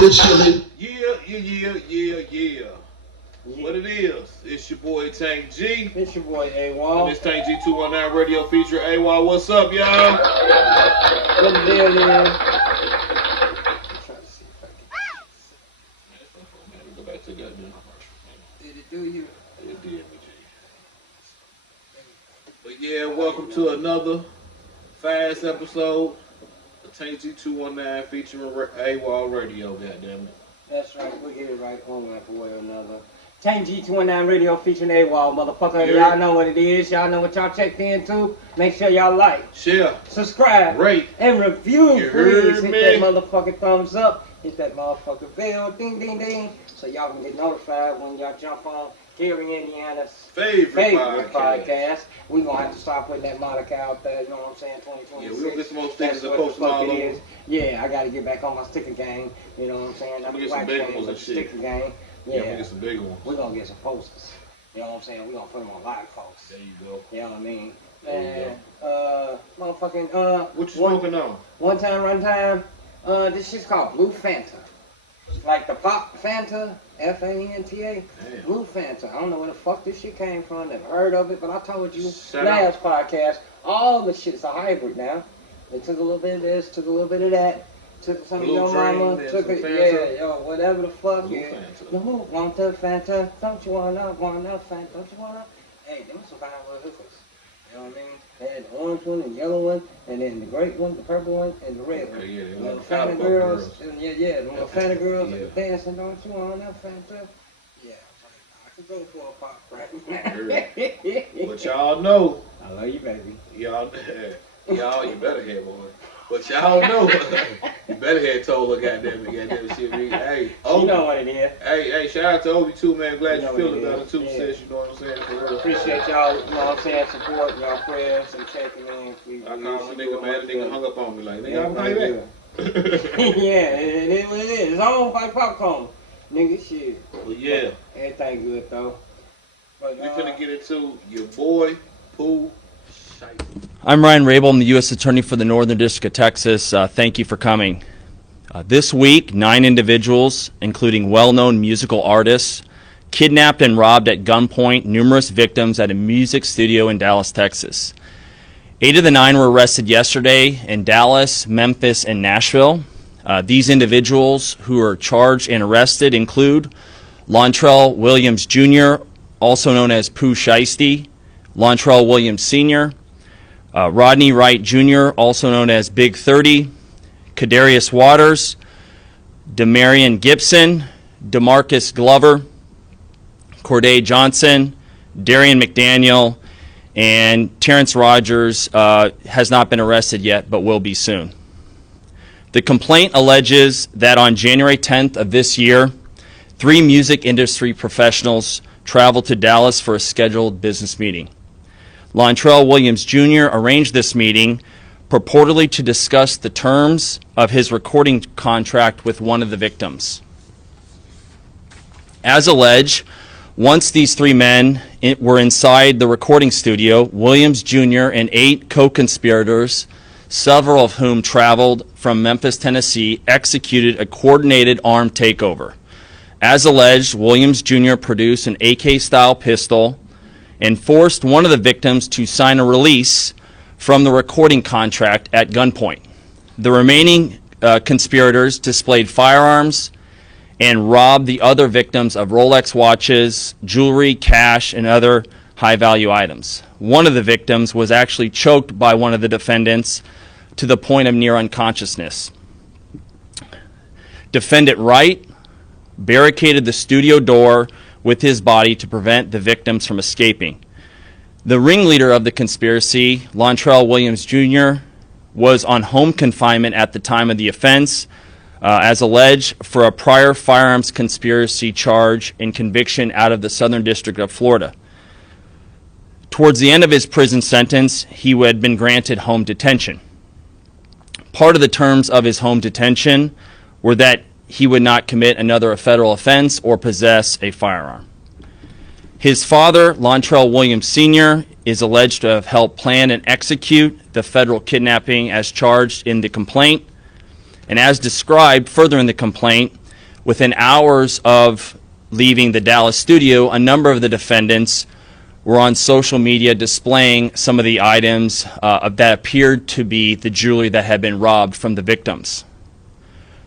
We're chilling. Yeah. What it is, it's your boy Tank G. It's your boy AWOL. And it's Tank G 219 radio feature AWOL. What's up, y'all? What the deal is? I'm trying to see if I can. Go back to that. Did it do you? It did, but yeah, welcome to another fast episode of Tank G 219 featuring AWOL radio, goddammit. That's right, we'll get it right one way or another. Tank G 219 radio featuring AWOL, motherfucker. Yeah. Y'all know what it is. Y'all know what y'all checked into. Make sure y'all like, share, subscribe, rate, and review. You Please heard hit me? that motherfucking thumbs up. Hit that motherfucking bell, ding, ding, ding, so y'all can get notified when y'all jump on Gary, Indiana's favorite podcast. We're going to have to start putting that moniker out there, you know what I'm saying, 2026. Yeah, we'll get some more stickers to That's post what the all fuck it over. is. Yeah, I got to get back on my sticker game, you know what I'm saying. I'm gonna get some big ones and shit. Sticker game. Yeah, we'll get some big ones. We're going to get some posters. You know what I'm saying? We're going to put them on live posts. There you go. You know what I mean? There And, motherfucking, what you smoking on? One time, run time, this shit's called Blue Fanta. Like the pop Fanta, F-A-N-T-A, Damn. Blue Fanta. I don't know where the fuck this shit came from, never heard of it, but I told you Shut last podcast, all the shit's a hybrid now. They took a little bit of this, took a little bit of that, took some of Blue your mama, Dream, took some it, Fanta. yeah, yo, whatever the fuck. Blue Yeah. Fanta. No, want the Fanta, don't you wanna Fanta, don't you wanna? Hey, them some fine little hookers. You know what I mean? They had the orange one, the yellow one, and then the grape one, the purple one, and the red one. Okay, yeah, they The little like Fanta Alpha girls, girls. and the little Fanta girls that Yeah. were dancing, don't you want that Fanta? Yeah, I could go for a pop right now. But y'all know, I love you, baby. y'all, you better have boy. But y'all know, you better have told her, goddamn shit. Hey, You Obi. know what it is. Hey, shout out to Obi too, man. Glad You know you feeling what it better is. too, Yeah. sis. You know what I'm saying? For real. Appreciate y'all, you know what I'm saying, support, y'all prayers, and checking in. I called the nigga, man. The nigga hung up on me like, nigga, Yeah, I'm coming back. yeah, it is what it is. It's on like popcorn. Nigga, shit. Well, yeah, Everything good, though. But, we finna get into your boy, Pooh Shiesty. I'm Ryan Rabel. I'm the U.S. Attorney for the Northern District of Texas. Thank you for coming. This week, 9 individuals, including well-known musical artists, kidnapped and robbed at gunpoint numerous victims at a music studio in Dallas, Texas. 8 of the 9 were arrested yesterday in Dallas, Memphis, and Nashville. These individuals who are charged and arrested include Lontrell Williams Jr., also known as Pooh Shiesty, Lontrell Williams Sr., Rodney Wright Jr., also known as Big 30, Kadarius Waters, Demarion Gibson, DeMarcus Glover, Corday Johnson, Darian McDaniel, and Terrence Rogers has not been arrested yet, but will be soon. The complaint alleges that on January 10th of this year, 3 music industry professionals traveled to Dallas for a scheduled business meeting. Lontrell Williams Jr. arranged this meeting purportedly to discuss the terms of his recording contract with one of the victims. As alleged, once these 3 men were inside the recording studio, Williams Jr. and 8 co-conspirators, several of whom traveled from Memphis, Tennessee, executed a coordinated armed takeover. As alleged, Williams Jr. produced an AK-style pistol and forced one of the victims to sign a release from the recording contract at gunpoint. The remaining conspirators displayed firearms and robbed the other victims of Rolex watches, jewelry, cash, and other high-value items. One of the victims was actually choked by one of the defendants to the point of near unconsciousness. Defendant Wright barricaded the studio door with his body to prevent the victims from escaping. The ringleader of the conspiracy, Lontrell Williams Jr., was on home confinement at the time of the offense, as alleged, for a prior firearms conspiracy charge and conviction out of the Southern District of Florida. Towards the end of his prison sentence, he had been granted home detention. Part of the terms of his home detention were that he would not commit another federal offense or possess a firearm. His father, Lontrell Williams Sr., is alleged to have helped plan and execute the federal kidnapping as charged in the complaint. And as described further in the complaint, Within hours of leaving the Dallas studio, a number of the defendants were on social media displaying some of the items that appeared to be the jewelry that had been robbed from the victims.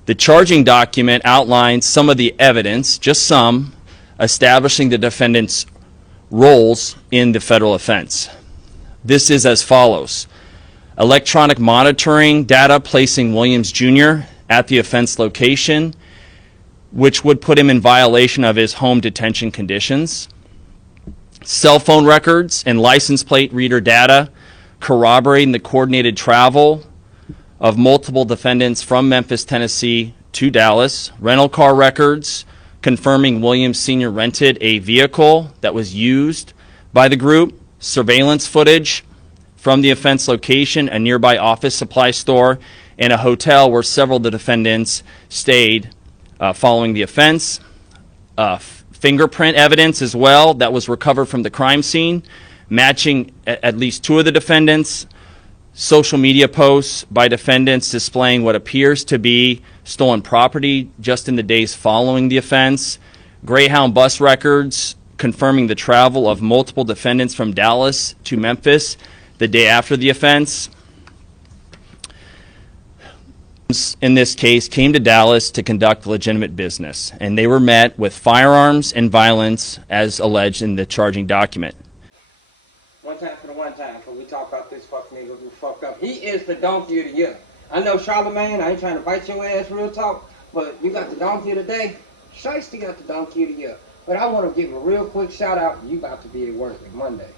The charging document outlines some of the evidence, just some, establishing the defendants' roles in the federal offense. This is as follows: electronic monitoring data placing Williams Jr. at the offense location, which would put him in violation of his home detention conditions. Cell phone records and license plate reader data corroborating the coordinated travel of multiple defendants from Memphis, Tennessee to Dallas. Rental car records confirming Williams Sr. rented a vehicle that was used by the group. Surveillance footage from the offense location, a nearby office supply store, and a hotel where several of the defendants stayed following the offense. Fingerprint evidence as well that was recovered from the crime scene, matching at least two of the defendants. Social media posts by defendants displaying what appears to be stolen property just in the days following the offense. Greyhound bus records confirming the travel of multiple defendants from Dallas to Memphis the day after the offense. In this case, came to Dallas to conduct legitimate business, and they were met with firearms and violence as alleged in the charging document. One time for the one time, before we talk about this fuck nigga who fucked up. He is the donkey of the year. I know Charlamagne, I ain't trying to bite your ass, real talk, but you got the donkey of the day. Shiesty got the donkey of the year. But I want to give a real quick shout out. You about to be at work on Monday.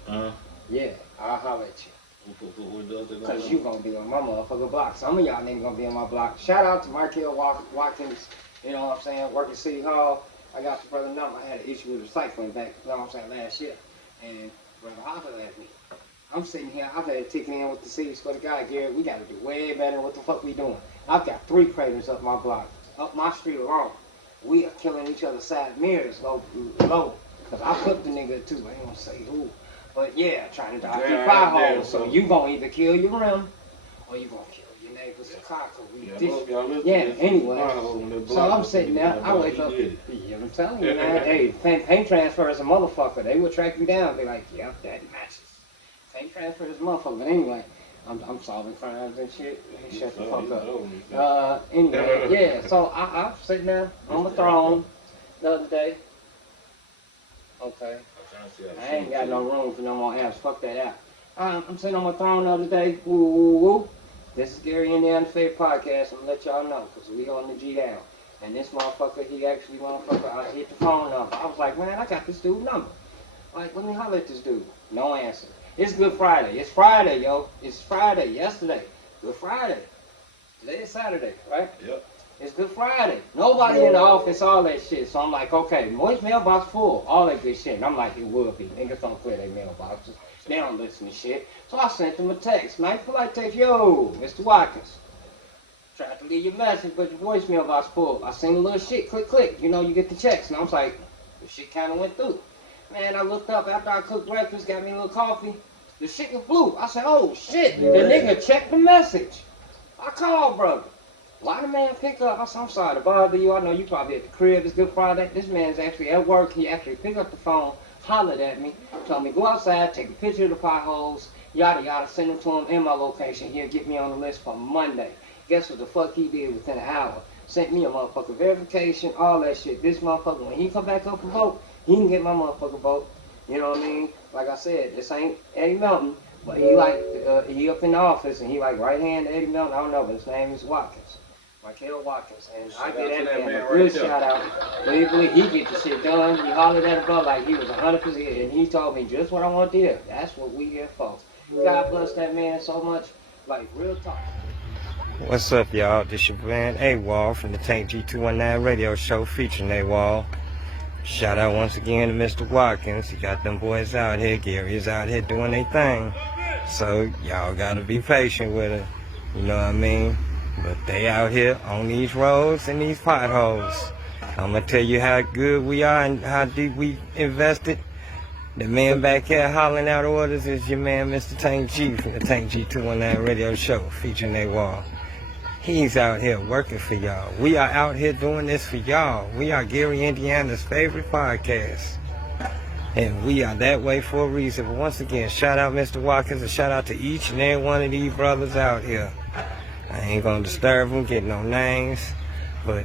Yeah, I'll holler at you. Because you going to be on my motherfucking block. Some of y'all niggas going to be on my block. Shout out to Markel Watkins, you know what I'm saying, working City Hall. I got your brother number. I had an issue with recycling back, you know what I'm saying, last year. And brother hollered at me. I'm sitting here, I've had a ticket in with the city. Swear to God, Gary, we got to do way better than what the fuck we doing. I've got 3 craters up my block, up my street alone. We are killing each other's side mirrors low. Because I flipped the nigga too. I ain't going to say who. But yeah, trying to dodge your potholes. So you gonna either kill your rim or you gonna kill your neighbor's car. Anyway. So I'm sitting there, I wake up. Yeah, I'm telling you, man. Hey, paint transfer is a motherfucker. They will track you down. Be like, yeah, that matches. Paint transfer is a motherfucker. But anyway, I'm solving crimes and shit. Shut the fuck up. Anyway, yeah. So I'm sitting there on my throne the other day. Okay. I ain't got no room for no more apps. Fuck that app. I'm sitting on my throne the other day. Woo, woo, woo. This is Gary Indiana's favorite podcast. I'm gonna let y'all know because we on the G down. And this motherfucker, I hit the phone number. I was like, man, I got this dude's number. Like, let me holler at this dude. No answer. It's Good Friday. It's Friday, yo. It's Friday. Yesterday. Good Friday. Today is Saturday, right? Yep. It's Good Friday. Nobody in the office, all that shit. So I'm like, okay, Moist mailbox full, all that good shit. And I'm like, it will be. Niggas don't clear their mailboxes. They don't listen to shit. So I sent them a text. Nice polite text, yo, Mr. Watkins. Tried to leave your message, but your voice mailbox full. I seen a little shit, click, click. You know, you get the checks. And I was like, the shit kind of went through. Man, I looked up after I cooked breakfast, got me a little coffee. The shit was blue. I said, oh, shit. The nigga checked the message. I called, brother. Why the man pick up? I said, I'm sorry to bother you. I know you probably at the crib. It's Good Friday. This man's actually at work. He actually picked up the phone, hollered at me, told me go outside, take a picture of the potholes, yada yada, send them to him in my location. He'll get me on the list for Monday. Guess what the fuck he did within an hour? Sent me a motherfucker verification, all that shit. This motherfucker, when he come back up and vote, he can get my motherfucker vote. You know what I mean? Like I said, this ain't Eddie Melton, but he he up in the office and he like right hand Eddie Melton. I don't know, but his name is Watkins. Markel Watkins, and I get that man a good shout out. Believe he get the shit done. He hollered at the brother like he was 100%, and he told me just what I want to hear. That's what we here for. God bless that man so much. Like real talk. What's up, y'all? This your man AWOL from the Tank G219 radio show featuring AWOL. Shout out once again to Mr. Watkins. He got them boys out here. Gary's out here doing their thing. So y'all gotta be patient with it. You know what I mean? But they out here on these roads and these potholes. I'm gonna tell you how good we are and how deep we invested. The man back here hollering out orders is your man Mr. Tank G from the Tank G219 radio show featuring AWOL. He's out here working for y'all. We are out here doing this for y'all. We are Gary, Indiana's favorite podcast. And we are that way for a reason. But once again, shout out Mr. Watkins and shout out to each and every one of these brothers out here. I ain't gonna disturb them, get no names, but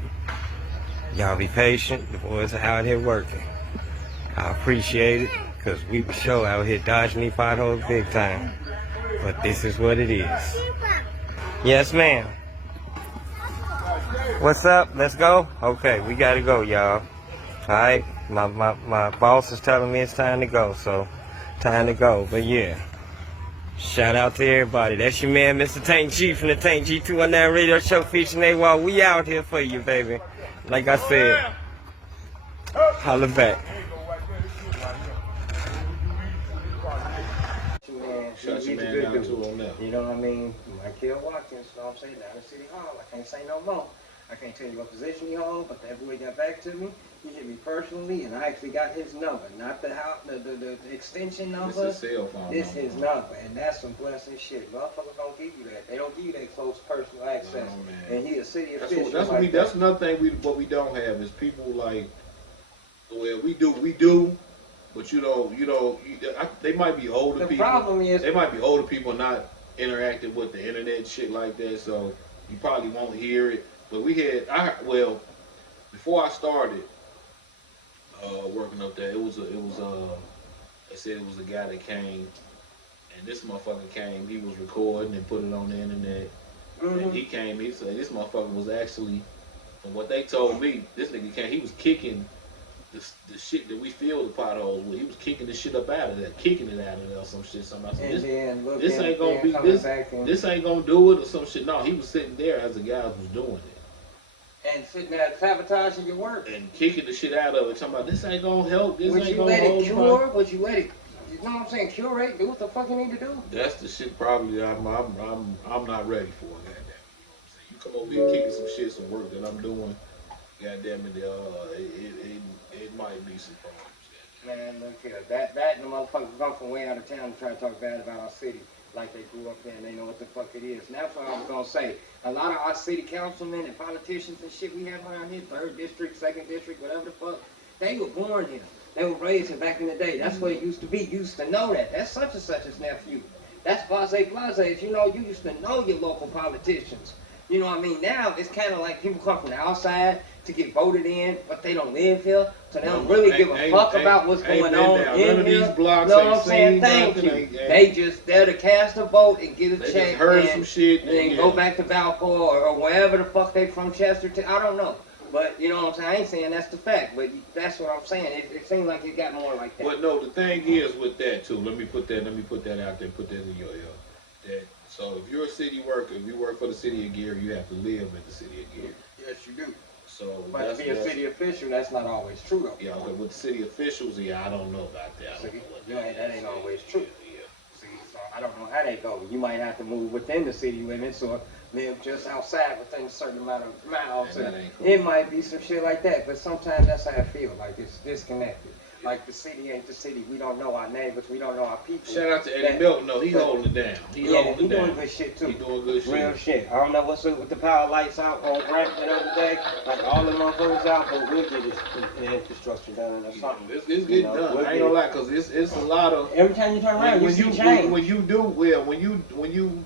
y'all be patient. The boys are out here working. I appreciate it, because we for sure out here dodging these potholes big time. But this is what it is. Yes, ma'am. What's up? Let's go? Okay, we gotta go, y'all. Alright, my boss is telling me it's time to go, so time to go. But yeah, shout out to everybody. That's your man, Mr. Tank G from the Tank G219 radio show featuring AWOL. We out here for you, baby. Like I said, holla back. Shut your man down too on that. You know what I mean? Michael Watkins, you know what I'm saying? Down in City Hall. I can't say no more. I can't tell you what position he holds, but that boy got back to me. He hit me personally, and I actually got his number, not the house, the extension number. This is cell phone. This his number, and that's some blessing shit. Motherfuckers don't give you that. They don't give you that close personal access. Oh, and he a city that's official. That's another thing we don't have is people like, well, we do, but they might be older people. The problem is they might be older people not interacting with the internet shit like that, so you probably won't hear it. But before I started working up there, they said it was a guy that came, and this motherfucker came. He was recording and put it on the internet, and he came. He said this motherfucker was actually, from what they told me, this nigga came. He was kicking the shit that we fill the potholes with. He was kicking the shit up out of there, kicking it out of there or some shit. Somebody said, this ain't gonna be this ain't gonna do it or some shit. No, he was sitting there as the guy was doing it. And sitting there sabotaging your work. And kicking the shit out of it. Talking about this ain't gonna help. This Would ain't you gonna let hold it cure? Would you let it, you know what I'm saying, curate? Do what the fuck you need to do? That's the shit probably I'm not ready for. Goddamn. You come over here kicking some shit, some work that I'm doing. Goddamn it, it might be some problems. Man, look here. That and the motherfuckers come from way out of town to try to talk bad about our city. Like they grew up there and they know what the fuck it is. And that's what I was gonna say. A lot of our city councilmen and politicians and shit we have around here, 3rd district, 2nd district, whatever the fuck, they were born here. They were raised here back in the day. That's what it used to be. You used to know that. That's such and such's nephew. That's blase. You know, you used to know your local politicians. You know what I mean? Now it's kind of like people come from the outside to get voted in, but they don't live here, so they don't really give a fuck about what's going on in here. You know what I'm saying? Thank you. They just there to cast a vote and get a check, just heard some shit, and then go back to Valco or wherever the fuck they from, Chesterton. I don't know. But you know what I'm saying? I ain't saying that's the fact, but that's what I'm saying. It seems like it got more like that. But no, the thing is with that too. Let me put that out there. Put that in your ear. That so if you're a city worker, if you work for the city of Gary, you have to live in the city of Gary. Yes, you do. So, but to be a city official, that's not always true though. Yeah, but with city officials, I don't know about that. That ain't always true. Yeah. See, so I don't know how they go. You might have to move within the city limits or live just outside within a certain amount of miles. And cool. It might be some shit like that, but sometimes that's how I feel, like it's disconnected. Like the city ain't the city. We don't know our neighbors. We don't know our people. Shout out to Eddie Milton. No, he holding it down. He doing good shit too. He doing good shit. Real shit. I don't know what's up with the power lights out on Grant the other day. Like all the motherfuckers out, but we'll get the infrastructure done or something. It's getting done. I ain't gonna lie, cause it's a lot of. Every time you turn around, you see change. When you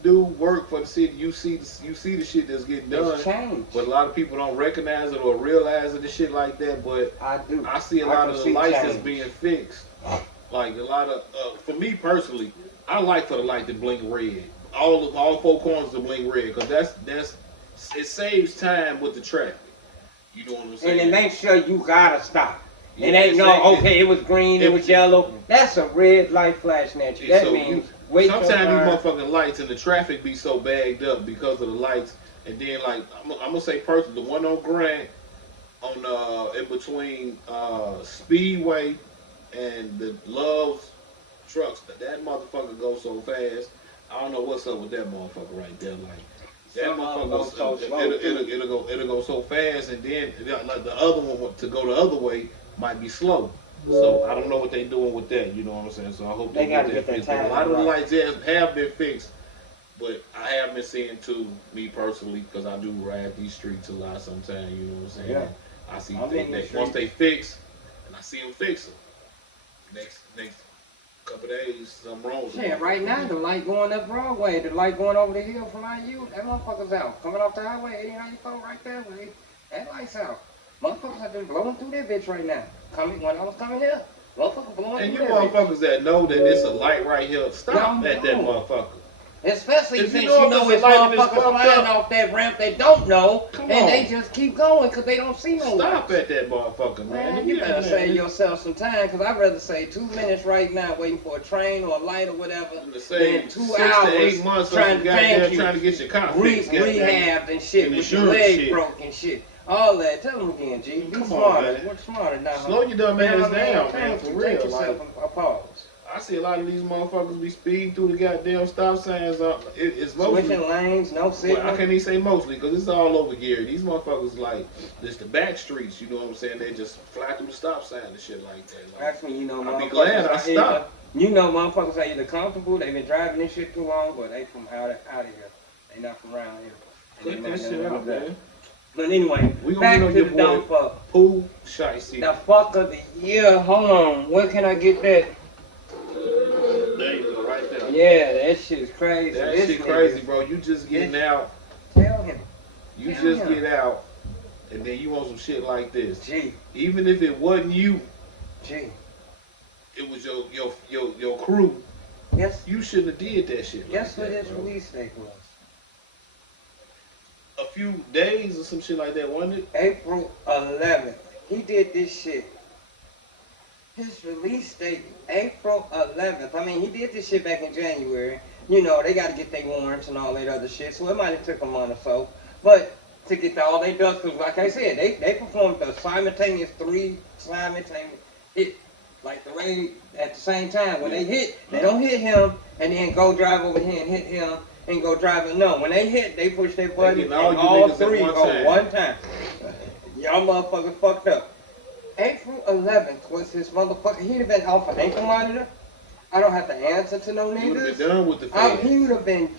do work for the city, you see the shit that's getting done. It's change. But a lot of people don't recognize it or realize it and shit like that. But I do. I see a lot of the lights that's being fixed. Like a lot of, for me personally, I like for the light to blink red. All 4 corners to blink red, cause that's it saves time with the traffic. You know what I'm saying? And it makes sure you gotta stop. Yeah, it ain't it was green, it was yellow. That's a red light flashing at you. That means wait. Sometimes these motherfucking lights and the traffic be so bagged up because of the lights, and then like I'm gonna say personally, the one on Grant, on in between Speedway and the Love's trucks, that motherfucker goes so fast. I don't know what's up with that motherfucker right there. Like that motherfucker, it'll go so fast, and then like the other one to go the other way might be slow. So I don't know what they doing with that. You know what I'm saying? So I hope they get that fixed. A lot of the lights have been fixed, But I have been seeing too, me personally, because I do ride these streets a lot sometimes, you know what I'm saying? Yeah. I see I'm in the once street. they fix, and I see them fix them. Next couple days, something wrong with them. Yeah, right now the light going up Broadway, the light going over the hill from IU, that motherfucker's out. Coming off the highway, 8094 right there, way. That light's out. Motherfuckers have been blowing through that bitch right now. When I was coming here, motherfuckers blowing And you through that bitch. motherfuckers that know that it's a light right here, stop at that motherfucker. Especially If since you know it's it's a light and it's motherfuckers fucked flying up. off that ramp they don't know, Come and on. they just keep going because they don't see no Stop lights. at that motherfucker, man. Man, you better save yourself some time, because I'd rather say 2 minutes right now waiting for a train or a light or whatever To than save 2 6 hours to 8 months trying to change trying to get your car fixed, rehabbed and shit, And with your insurance leg shit. broke and shit. All that. Tell them again, G. Be Come on, smarter. man. Work smarter now. Slow your dumb You know ass what I mean? down, man, Thank for you. real. Take yourself a pause. I see a lot of these motherfuckers be speeding through the goddamn stop signs. It's mostly. Switching lanes, no signal. Well, I can't even say mostly because it's all over here. These motherfuckers like just the back streets. You know what I'm saying? They just fly through the stop sign and shit like that. Like, Actually, you know, I'll be motherfuckers glad I are stopped. You know, motherfuckers are either comfortable, they've been driving this shit too long, but they from out of here. They not from around here. Cut And that they shit might out, not know man. But anyway, We gonna back get on to your the dumb boy fuck. Pooh Shiesty. The fuck of the year. Hold on. Where can I get that? There you go, right there. Yeah, that shit is crazy. That This shit nigga- crazy, bro. You just getting out. Tell him. You Hell just yeah. get out, and then you want some shit like this. G. Even if it wasn't you, G. it was your crew. Guess, You shouldn't have did that shit. guess like what that, his bro. release date was? A few days or some shit like that, wasn't it? April 11th. He did this shit. His release date, April 11th. I mean, he did this shit back in January. You know, they got to get their warrants and all that other shit, so it might have took a month or so. But to get all they done, because like I said, they performed the simultaneous 3 simultaneous hit, like the rain at the same time. When they hit, they don't hit him and then go drive over here and hit him and go drive. No, when they hit, they push their button getting and all you all niggas at 3 one on time. one time. Y'all motherfuckers fucked up. April 11th was his motherfucker. He'd have been off an ankle monitor. I don't have to answer to no You would have niggas. been done with the feds. He would have been,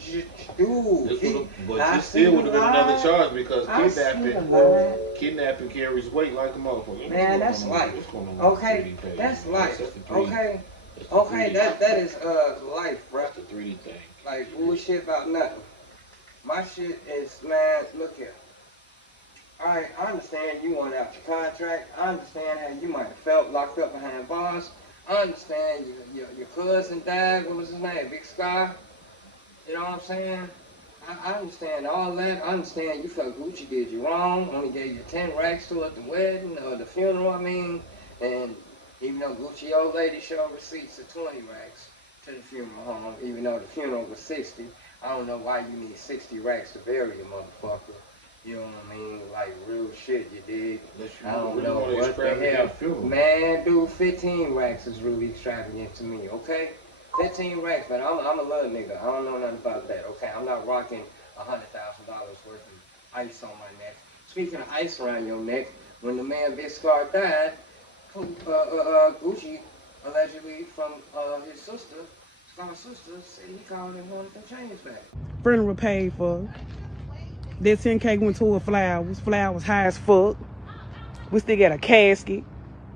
dude. But I this still see would have been the another line. charge because I see the line. kidnapping carries weight like a motherfucker. Man, that's What's going on? life. What's going on with the Okay, 3D page? that's life. That's the 3D. Okay, That's the okay, 3D. that is life, bro. That's the 3D thing. Like bullshit about nothing. My shit is, man. Look here. Alright, I understand you wanted out your contract. I understand how you might have felt locked up behind bars. I understand your cousin died. What was his name? Big Sky. You know what I'm saying? I understand all that. I understand you felt Gucci did you wrong. Only gave you 10 racks to at the wedding or the funeral, I mean. And even though Gucci old lady showed receipts of 20 racks to the funeral home, even though the funeral was 60. I don't know why you need 60 racks to bury a motherfucker. You know what I mean? Like real shit, you dig? I don't know what the hell. Man, dude, 15 racks is really extravagant to me, okay? 15 racks, but I'm a little nigga. I don't know nothing about that, okay? I'm not rocking $100,000 worth of ice on my neck. Speaking of ice around your neck, when the man Big Scar died, Gucci allegedly from his sister, Scar's sister, said he called and wanted them chains back. Funeral paid for. That 10K went to flowers. Flowers high as fuck. We still got a casket.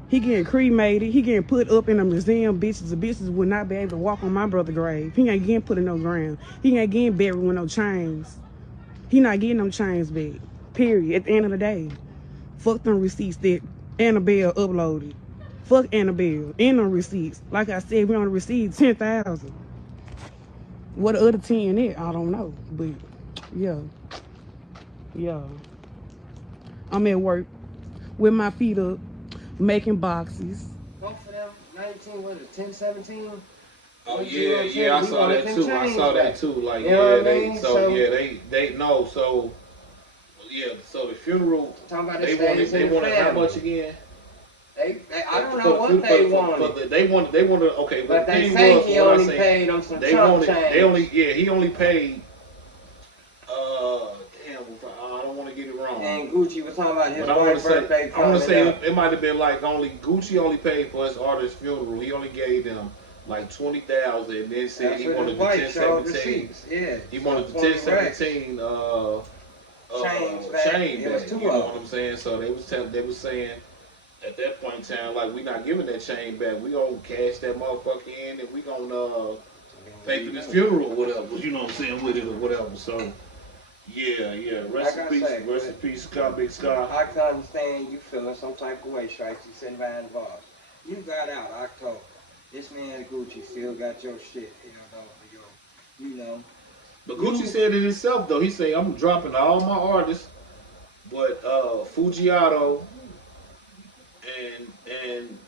He getting cremated. He getting put up in a museum. Bitches. The bitches would not be able to walk on my brother's grave. He ain't getting put in no ground. He ain't getting buried with no chains. He not getting them chains back. Period. At the end of the day. Fuck them receipts that Annabelle uploaded. Fuck Annabelle. And them receipts. Like I said, we only received 10,000. What the other 10 is, I don't know. But yeah. Yeah. I'm at work with my feet up, making boxes. Both of them, 19, what is it, 10, 17? Oh yeah, I saw that too. I saw that too. Like You know yeah, what I mean? So they know. So yeah, so the funeral talking about they wanted how much again? I don't know what they wanted. They wanted okay, But the they thing say was he what I only say, paid them some they chump wanted change. he only paid damn, I don't want to get it wrong. And Gucci was talking about his But I want wife's birthday to say coming up. it might have been like Gucci only paid for his artist's funeral. He only gave them like 20,000, and then said That's he what wanted his the wife showed 1017. receipts. Yeah. He wanted the 20 racks. 1017 Chains back. chain It was back. two You know of what I'm saying? So they was saying at that point in time, like, we not giving that chain back. We gonna cash that motherfucker in, and we gonna pay for this funeral or whatever. You know what I'm saying, with it or whatever. So yeah. Rest in peace, Scott, Big Scott. I can understand you feeling some type of way, Shiesty, sitting behind the bar. You got out October. This man Gucci still got your shit held on for you. You know. But Gucci said it himself though. He said, I'm dropping all my artists, but Fujiato and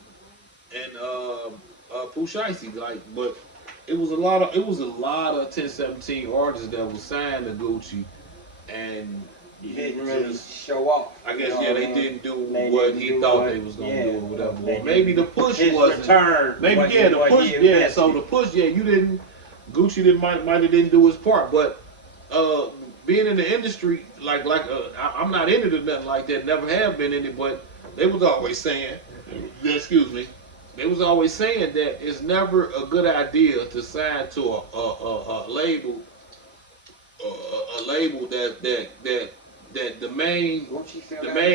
Pooh Shiesty, like, but it was a lot of 1017 artists that was signed to Gucci, and he didn't really show off. I guess they didn't do what he thought they was gonna do or whatever. Or maybe the push wasn't. Maybe the push. So the push, you didn't. Gucci might have didn't do his part, but being in the industry, I'm not in it or nothing like that. Never have been in it, but they was always saying, excuse me, they was always saying that it's never a good idea to sign to a label, that the main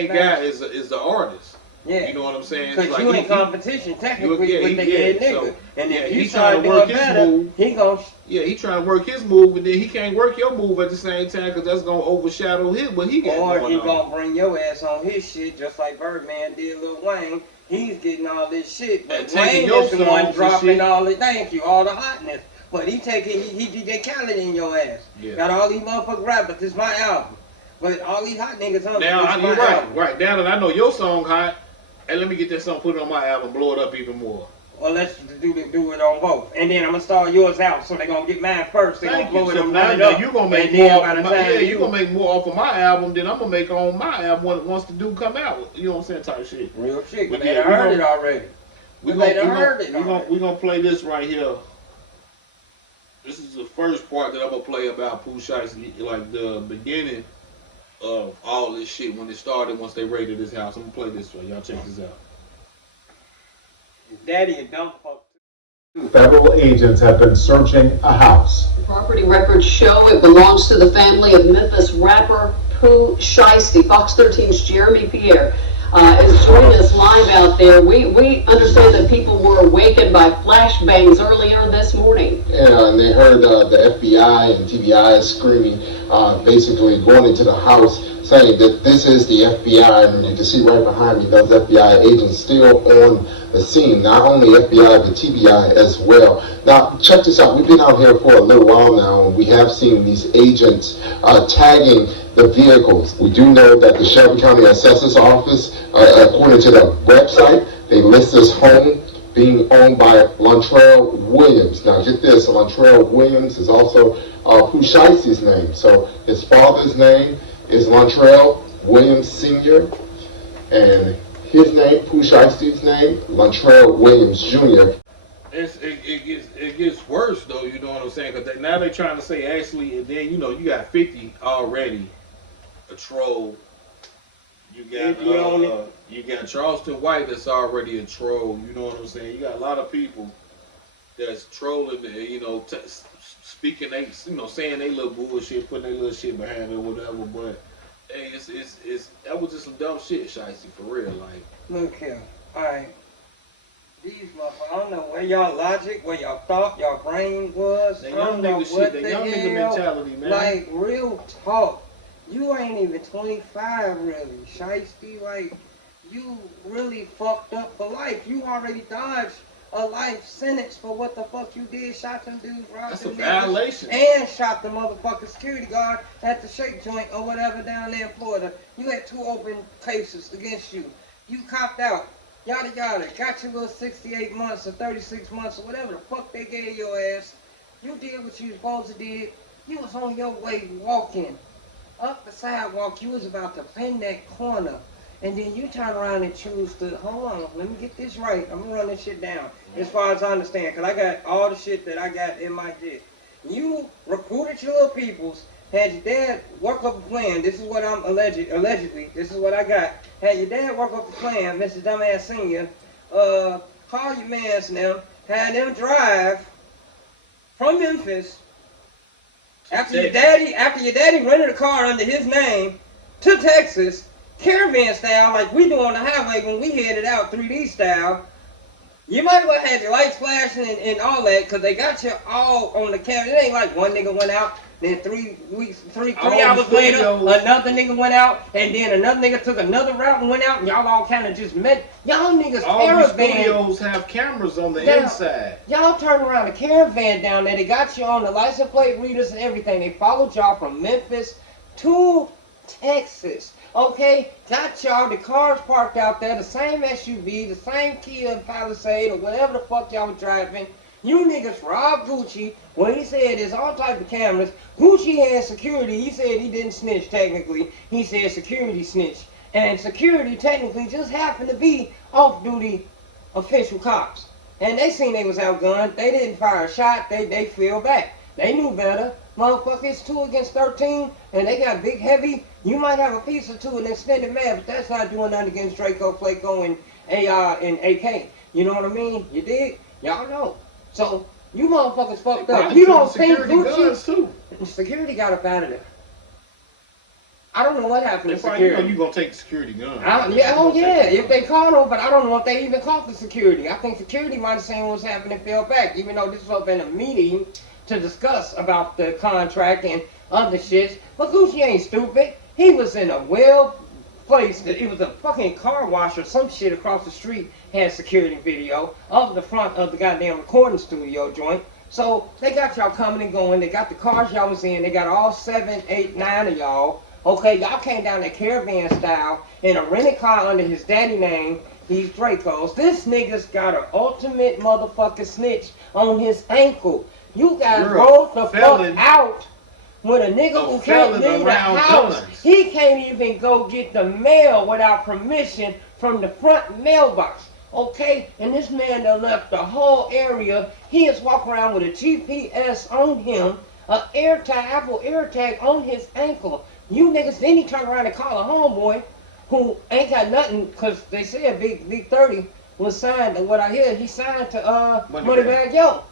guy is the artist. Yeah. You know what I'm saying? Because like you in competition technically with the head nigga. So, and if he you trying to work his move, he gon' he trying to work his move, and then he can't work your move at the same time because that's gonna overshadow what he got going on. Or he gonna bring your ass on his shit just like Birdman did Lil Wayne. He's getting all this shit, but Wayne is the one dropping all the all the hotness. But he DJ Khaled in your ass. Yeah. Got all these motherfuckers rap, but this is my album. But all these hot niggas on now you're right. Now that I know your song hot, and let me get that song, put it on my album, blow it up even more. Well, let's do it on both, and then I'm gonna start yours out, so they gonna get mine first. They gonna blow it up. Now you gonna make more. You gonna make more off of my album than I'm gonna make on my album once the dude come out. You know what I'm saying? Type shit. Real shit. But they heard it already. We gonna play this right here. This is the first part that I'm gonna play about Pooh Shiesty, like the beginning of all this shit when it started. Once they raided his house, I'm gonna play this one. Y'all check this out. Daddy a dumb fuck. Federal agents have been searching a house. Property records show it belongs to the family of Memphis rapper Pooh Shiesty. Fox 13's Jeremy Pierre is joining us live out there. We understand that people were awakened by flashbangs earlier this morning. Yeah, and they heard the FBI and TBI screaming, basically going into the house, saying that this is the FBI, and you can see right behind me those FBI agents still on the scene. Not only FBI, but TBI as well. Now, check this out. We've been out here for a little while now, and we have seen these agents tagging the vehicles. We do know that the Shelby County Assessor's Office, according to the website, they list this home being owned by Lontrell Williams. Now, get this, Lontrell Williams is also Pooh Shiesty's name. So his father's name is Lontrell Williams Sr., and his name, Pooh Shiesty's name, Lontrell Williams Jr. It gets worse though, you know what I'm saying? Because now they're trying to say actually, and then you got 50 already a troll. You got Charleston White that's already a troll. You know what I'm saying? You got a lot of people that's trolling, speaking saying they little bullshit, putting their little shit behind it or whatever. But hey, that was just some dumb shit, Shiesty, for real. Like, look here, all right. These motherfuckers, I don't know where y'all logic, where y'all thought, y'all brain was. That young nigga shit, that young nigga mentality, man. Like, real talk. You ain't even 25 really, Shiesty. Like, you really fucked up for life. You already dodged a life sentence for what the fuck you did. Shot them dudes, robbed that's them a violation. and shot the motherfucking security guard at the shake joint or whatever down there in Florida. You had 2 open cases against you. You copped out. Yada yada. Got your little 68 months or 36 months or whatever the fuck they gave your ass. You did what you was supposed to do. You was on your way walking up the sidewalk. You was about to bend that corner. And then you turn around and choose to, hold on, let me get this right. I'm gonna run this shit down as far as I understand. Because I got all the shit that I got in my dick. You recruited your little peoples, had your dad work up a plan. This is what I'm allegedly, this is what I got. Had your dad work up a plan, Mr. Dumbass Senior, call your mans now had them drive from Memphis after your daddy rented a car under his name to Texas, caravan style, like we do on the highway when we headed out 3D style. You might as well have your lights flashing and all that, because they got you all on the camera. It ain't like one nigga went out, then 3 hours later, another nigga went out, and then another nigga took another route and went out, and y'all all kind of just met. Y'all niggas all caravan. these studios have cameras on the inside. Y'all turned around the caravan down there. They got you on the license plate readers and everything. They followed y'all from Memphis to Texas. Okay, got y'all, the cars parked out there, the same SUV, the same Kia Palisade, or whatever the fuck y'all was driving. You niggas robbed Gucci. Well, he said there's all type of cameras. Gucci had security. He said he didn't snitch technically. He said security snitched. And security technically just happened to be off-duty official cops. And they seen they was outgunned. They didn't fire a shot. They fell back. They knew better. Motherfuckers, 2 against 13, and they got big, heavy. You might have a piece or two in extended mag, but that's not doing nothing against Draco, Flaco, and AR and AK. You know what I mean? You dig? Y'all know. So, you motherfuckers fucked up. You don't think Gucci... Security got up out of there. I don't know what happened to security. You know you gonna take the security gun. If they caught him, but I don't know if they even caught the security. I think security might have seen what was happening and fell back, even though this was up in a meeting to discuss about the contract and other shit. But Gucci ain't stupid. He was in a well-placed, it was a fucking car wash or some shit across the street, had security video of the front of the goddamn recording studio joint. So they got y'all coming and going. They got the cars y'all was in. They got all 7, 8, 9 of y'all. Okay, y'all came down that caravan style in a rented car under his daddy name, these Dracos. This nigga's got an ultimate motherfucking snitch on his ankle. You guys rolled the fuck out with a nigga who can't leave the house. Guns. He can't even go get the mail without permission from the front mailbox. Okay? And this man that left the whole area, he is walking around with a GPS on him, an Apple AirTag on his ankle. You niggas, then he turned around and called a homeboy who ain't got nothing, because they said Big 30 was signed, and what I hear, he signed to Moneybag Yo.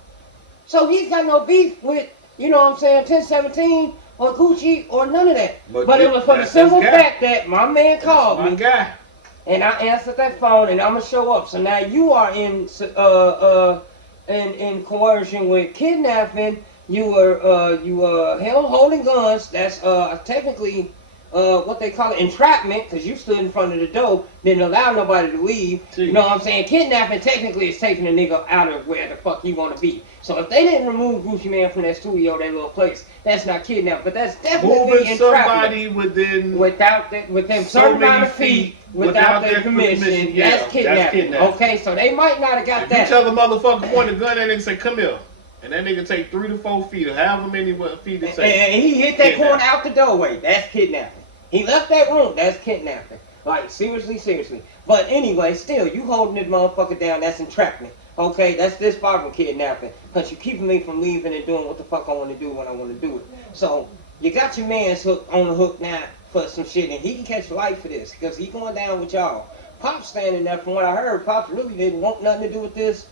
So he's got no beef with, you know what I'm saying, 1017 or Gucci or none of that. But it was for the simple fact that my man called me. And I answered that phone and I'm going to show up. So now you are in coercion with kidnapping. You were holding guns. That's technically what they call it, entrapment, because you stood in front of the door, didn't allow nobody to leave. You know what I'm saying? Kidnapping technically is taking a nigga out of where the fuck he want to be. So if they didn't remove Gucci Man from that studio, that little place, that's not kidnapping, but that's definitely moving entrapment. somebody within within certain amount of feet without their permission. Yeah, that's kidnapping. Okay, so they might not have got if that. You tell the motherfucker point a gun at him and say, "Come here." And that nigga take 3 to 4 feet, or however many feet it takes. And he hit that corner out the doorway. That's kidnapping. He left that room. That's kidnapping. Like, seriously. But anyway, still, you holding this motherfucker down, that's entrapment. Okay, that's this far from kidnapping. Because you keeping me from leaving and doing what the fuck I want to do when I want to do it. So, you got your man's on the hook now for some shit, and he can catch life for this. Because he going down with y'all. Pop's standing there, from what I heard, Pops really didn't want nothing to do with this.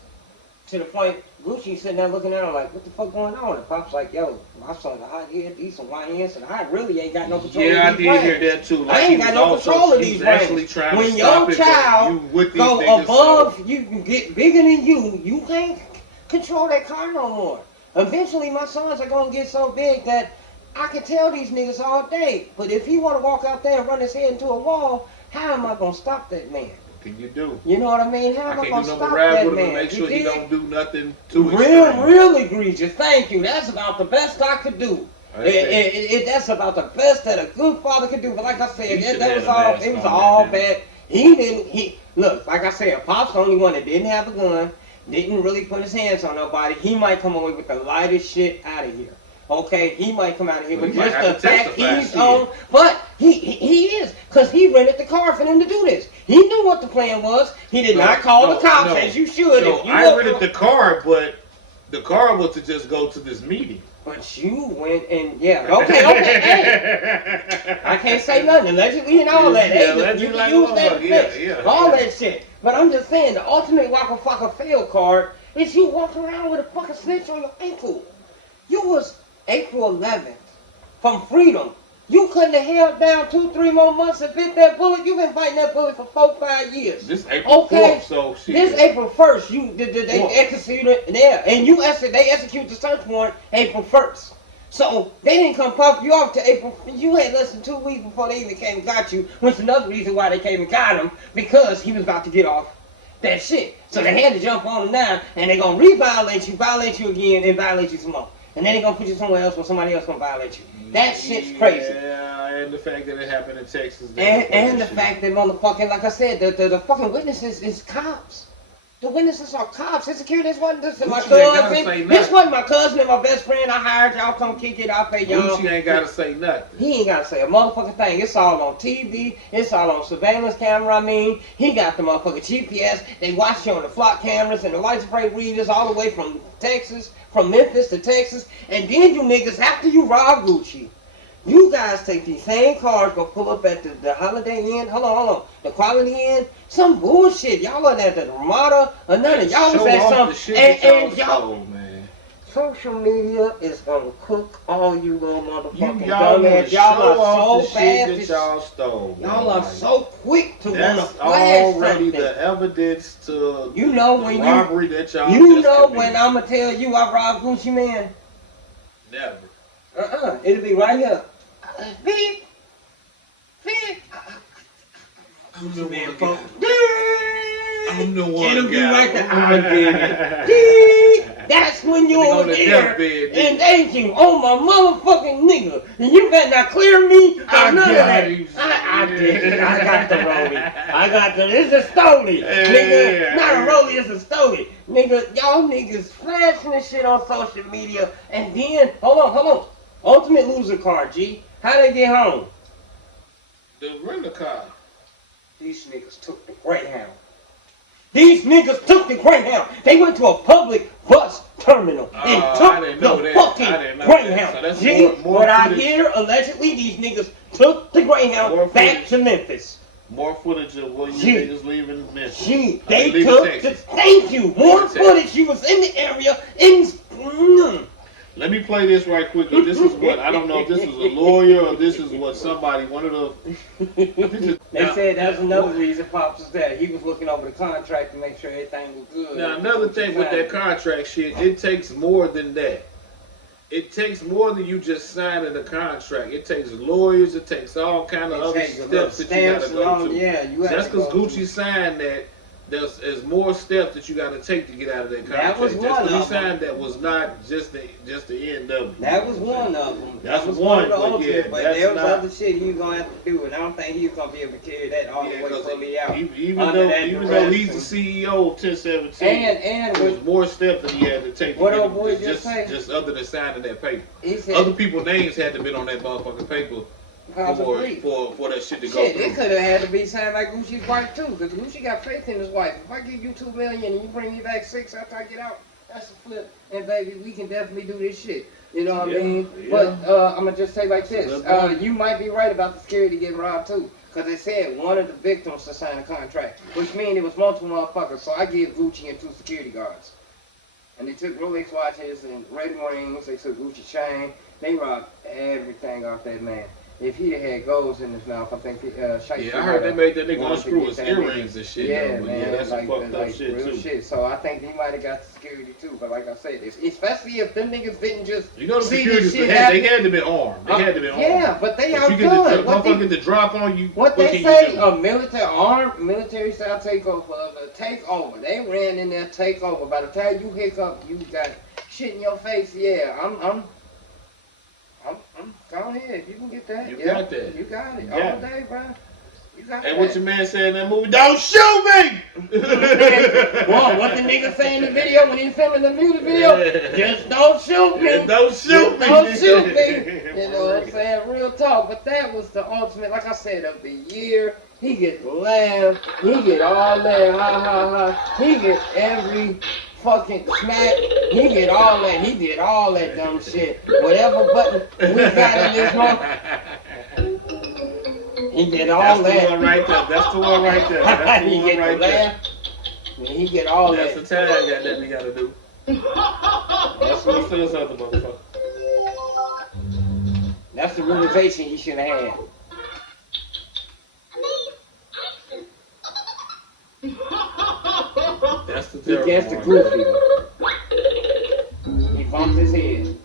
To the point, Gucci sitting there looking at him like, what the fuck going on? And Pop's like, yo, my son's a hot head, these some YNs, and I really ain't got no control of these brands. Yeah, I did hear that too. Like, I ain't got no control of these brands. When your child go above, you get bigger than you can't control that car no more. Eventually, my sons are going to get so big that I can tell these niggas all day. But if he want to walk out there and run his head into a wall, how am I going to stop that man? Can you do? You know what I mean? How am I gonna stop that man? Make sure he don't do nothing too extreme. Real egregious. Thank you. That's about the best I could do. That's about the best that a good father could do. But like I said, that was all. It was all bad. He look. Like I said, Pop's the only one that didn't have a gun, didn't really put his hands on nobody. He might come away with the lightest shit out of here. Okay, he might come out of here, but just the fact he's on, but he is, because he rented the car for them to do this. He knew what the plan was. He did not call the cops, as you should. No, I rented the car, but the car was to just go to this meeting. But you went and, okay, hey. I can't say nothing, allegedly and all that. Hey, you can use that defense, all that shit. But I'm just saying, the ultimate Waka Flocka fail card is you walking around with a fucking snitch on your ankle. You was April 11th from Freedom. You couldn't have held down 2-3 more months and bit that bullet. You've been fighting that bullet for 4-5 years. This April 4th, so shit. This April 1st, they executed there, and they executed the search warrant April 1st. So they didn't come pop you off to April. You had less than 2 weeks before they even came and got you, which is another reason why they came and got him, because he was about to get off that shit. So they had to jump on him now, and they're gonna violate you again, and violate you some more. And then they're gonna put you somewhere else where somebody else gonna violate you. That shit's crazy. Yeah, and the fact that it happened in Texas. And the fact that motherfucking, like I said, the fucking witnesses is cops. The witnesses are cops. This security, this wasn't my cousin. This wasn't my cousin and my best friend. I hired y'all, come kick it, I'll pay y'all. Gucci ain't gotta say nothing. He ain't gotta say a motherfucking thing. It's all on TV. It's all on surveillance camera, He got the motherfucking GPS. They watch you on the flock cameras and the license plate readers all the way from Texas, from Memphis to Texas. And then you niggas, after you rob Gucci, you guys take these same cars, go pull up at the Holiday Inn. Hold on. The Quality Inn. Some bullshit. Y'all are at the Ramada or none of y'all was at some. And y'all, man. Social media is gonna cook all you little motherfucking dumbass. Y'all are so fast. Y'all stole. Y'all are so quick to want to flash already something. The evidence to you know when the robbery that y'all you know when I'ma tell you I robbed Gucci Man. Never. It'll be right here. Beep. I'm the one. I'm the one. It'll be right there. That's when you're there. And thank you. Oh my motherfucking nigga. And you better not clear me or none of that. I did it. I got the rollie. It's a stoley. Nigga. Not a rollie, it's a stoley. Nigga, y'all niggas flashing this shit on social media. And then, hold on. Ultimate loser card, G. How they get home? The rental car. These niggas took the Greyhound. They went to a public bus terminal and took the fucking Greyhound. G, what I hear, allegedly, these niggas took the Greyhound back to Memphis. More footage of what you niggas leaving Memphis. Gee, they took the, thank you, more footage. She was in the area, Let me play this right quickly. This is what, I don't know if this is a lawyer or this is what somebody, one of the... They said that's another reason Pops was there. He was looking over the contract to make sure everything was good. Now, another thing with that contract shit, it takes more than that. It takes more than you just signing the contract. It takes lawyers, it takes all kind of other steps that you gotta go to. Yeah, that's because Gucci signed that. There's more steps that you got to take to get out of that contract. That was one of them. Signed that was not just the end of it. That was one of them. That was one of the ultimate, but there was other shit he was going to have to do, and I don't think he was going to be able to carry that all the way from me out. Even though he's the CEO of 1017, and there was more steps that he had to take what to old boy just other than signing that paper. He said, other people's names had to be on that motherfucking paper. For that shit to go through. It could have had to be signed by Gucci's wife too, because Gucci got faith in his wife. If I give you $2 million and you bring me back 6 after I get out, that's a flip. And baby, we can definitely do this shit. You know what I mean? Yeah. But I'm gonna just say like this: you might be right about the security getting robbed too, because they said one of the victims to sign a contract, which means it was multiple motherfuckers. So I give Gucci and 2 security guards, and they took Rolex watches and red rings. They took Gucci chain. They robbed everything off that man. If he had gold in his mouth, I think I heard they made that nigga unscrew his earrings and shit. Yeah, though, man, yeah, that's like, some fucked up shit real too. Shit. So I think he might have got the security too. But like I said, especially if them niggas didn't just the see security, this shit they had to be armed. They had to be armed. Yeah, but they outdone. Motherfucker get the drop on you. What they say, a military style takeover. They ran in there takeover. By the time you hiccup, you got shit in your face. Yeah, I'm go ahead. You can get that. You got that. You got it. Yeah. All day, bro. You got and that. what your man said in that movie? Don't shoot me! Well, what the nigga say in the video when he's filming the music video? Just don't shoot me. Yeah, don't shoot me. Don't shoot me. You know what I'm saying? Real talk. But that was the ultimate, like I said, of the year. He get laugh. He get all that. Ha ha ha. He get every fucking smack. He get all that. He did all that dumb shit. Whatever button we got in this month. He did all that. That's the one right there. That's the one right there. That's the he one get right the laugh. And he get all That's that. the time that we gotta do. That's what he says, other motherfucker. That's the realization he should have had. That's the He terrible gets the one. goofy. He bumped his head.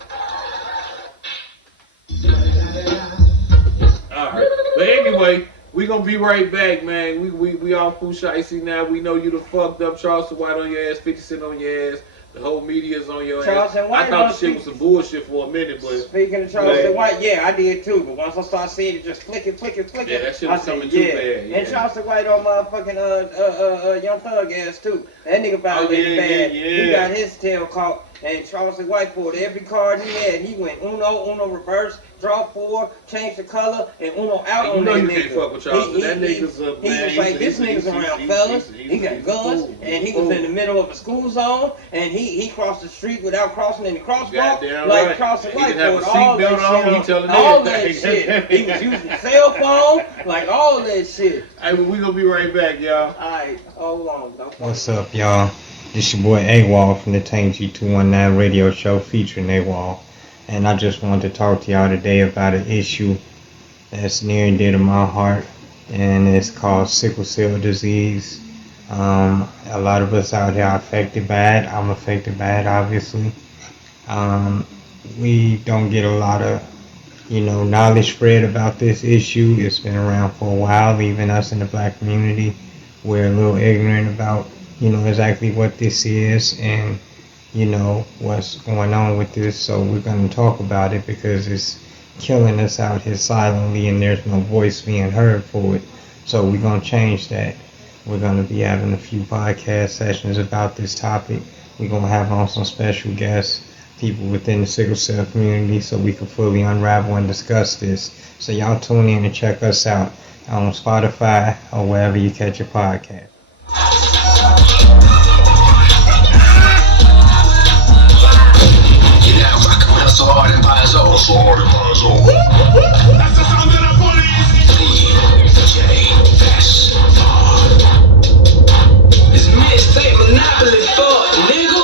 Alright. But anyway, we gonna be right back, man. We all Pooh Shiesty now. We know you the fucked up Charleston White on your ass, 50 Cent on your ass. The whole media's on your Charleston ass. White I thought on the shit was some bullshit for a minute, but Speaking of Charleston White, yeah, I did too. But once I started seeing it just flicking, yeah, that shit I was said, coming too yeah. bad. Yeah. And Charleston White on motherfucking Young Thug ass too. That nigga violated bad. He got his tail caught. And Charleston White pulled every card he had. He went Uno reverse, draw 4, change the color, and Uno out Hey, on that nigga. You can't fuck with Charleston. That nigga's a He was like, this nigga's around fellas. He got guns, cool. and he was in the middle of a school zone, and he crossed the street without crossing any crosswalk. Goddamn Like right. Charleston He White didn't have pulled a all that seatbelt on, he shit. telling All that everything. shit. He was using cell phone, like all that shit. Hey, we gonna be right back, y'all. Alright, hold on. What's up, y'all? This your boy AWOL from the Tank G219 radio show featuring AWOL. And I just wanted to talk to y'all today about an issue that's near and dear to my heart, and it's called sickle cell disease. A lot of us out here are affected by it. I'm affected by it, obviously. We don't get a lot of, knowledge spread about this issue. It's been around for a while. Even us in the black community, we're a little ignorant about exactly what this is and what's going on with this. So we're going to talk about it because it's killing us out here silently and there's no voice being heard for it. So we're going to change that. We're going to be having a few podcast sessions about this topic. We're going to have on some special guests, people within the sickle cell community, so we can fully unravel and discuss this. So y'all tune in and check us out on Spotify or wherever you catch your podcast. So hard and pies on. So hard and pies on. That's the sound of the police. D-J-S-R. It's mixtape monopoly for nigga.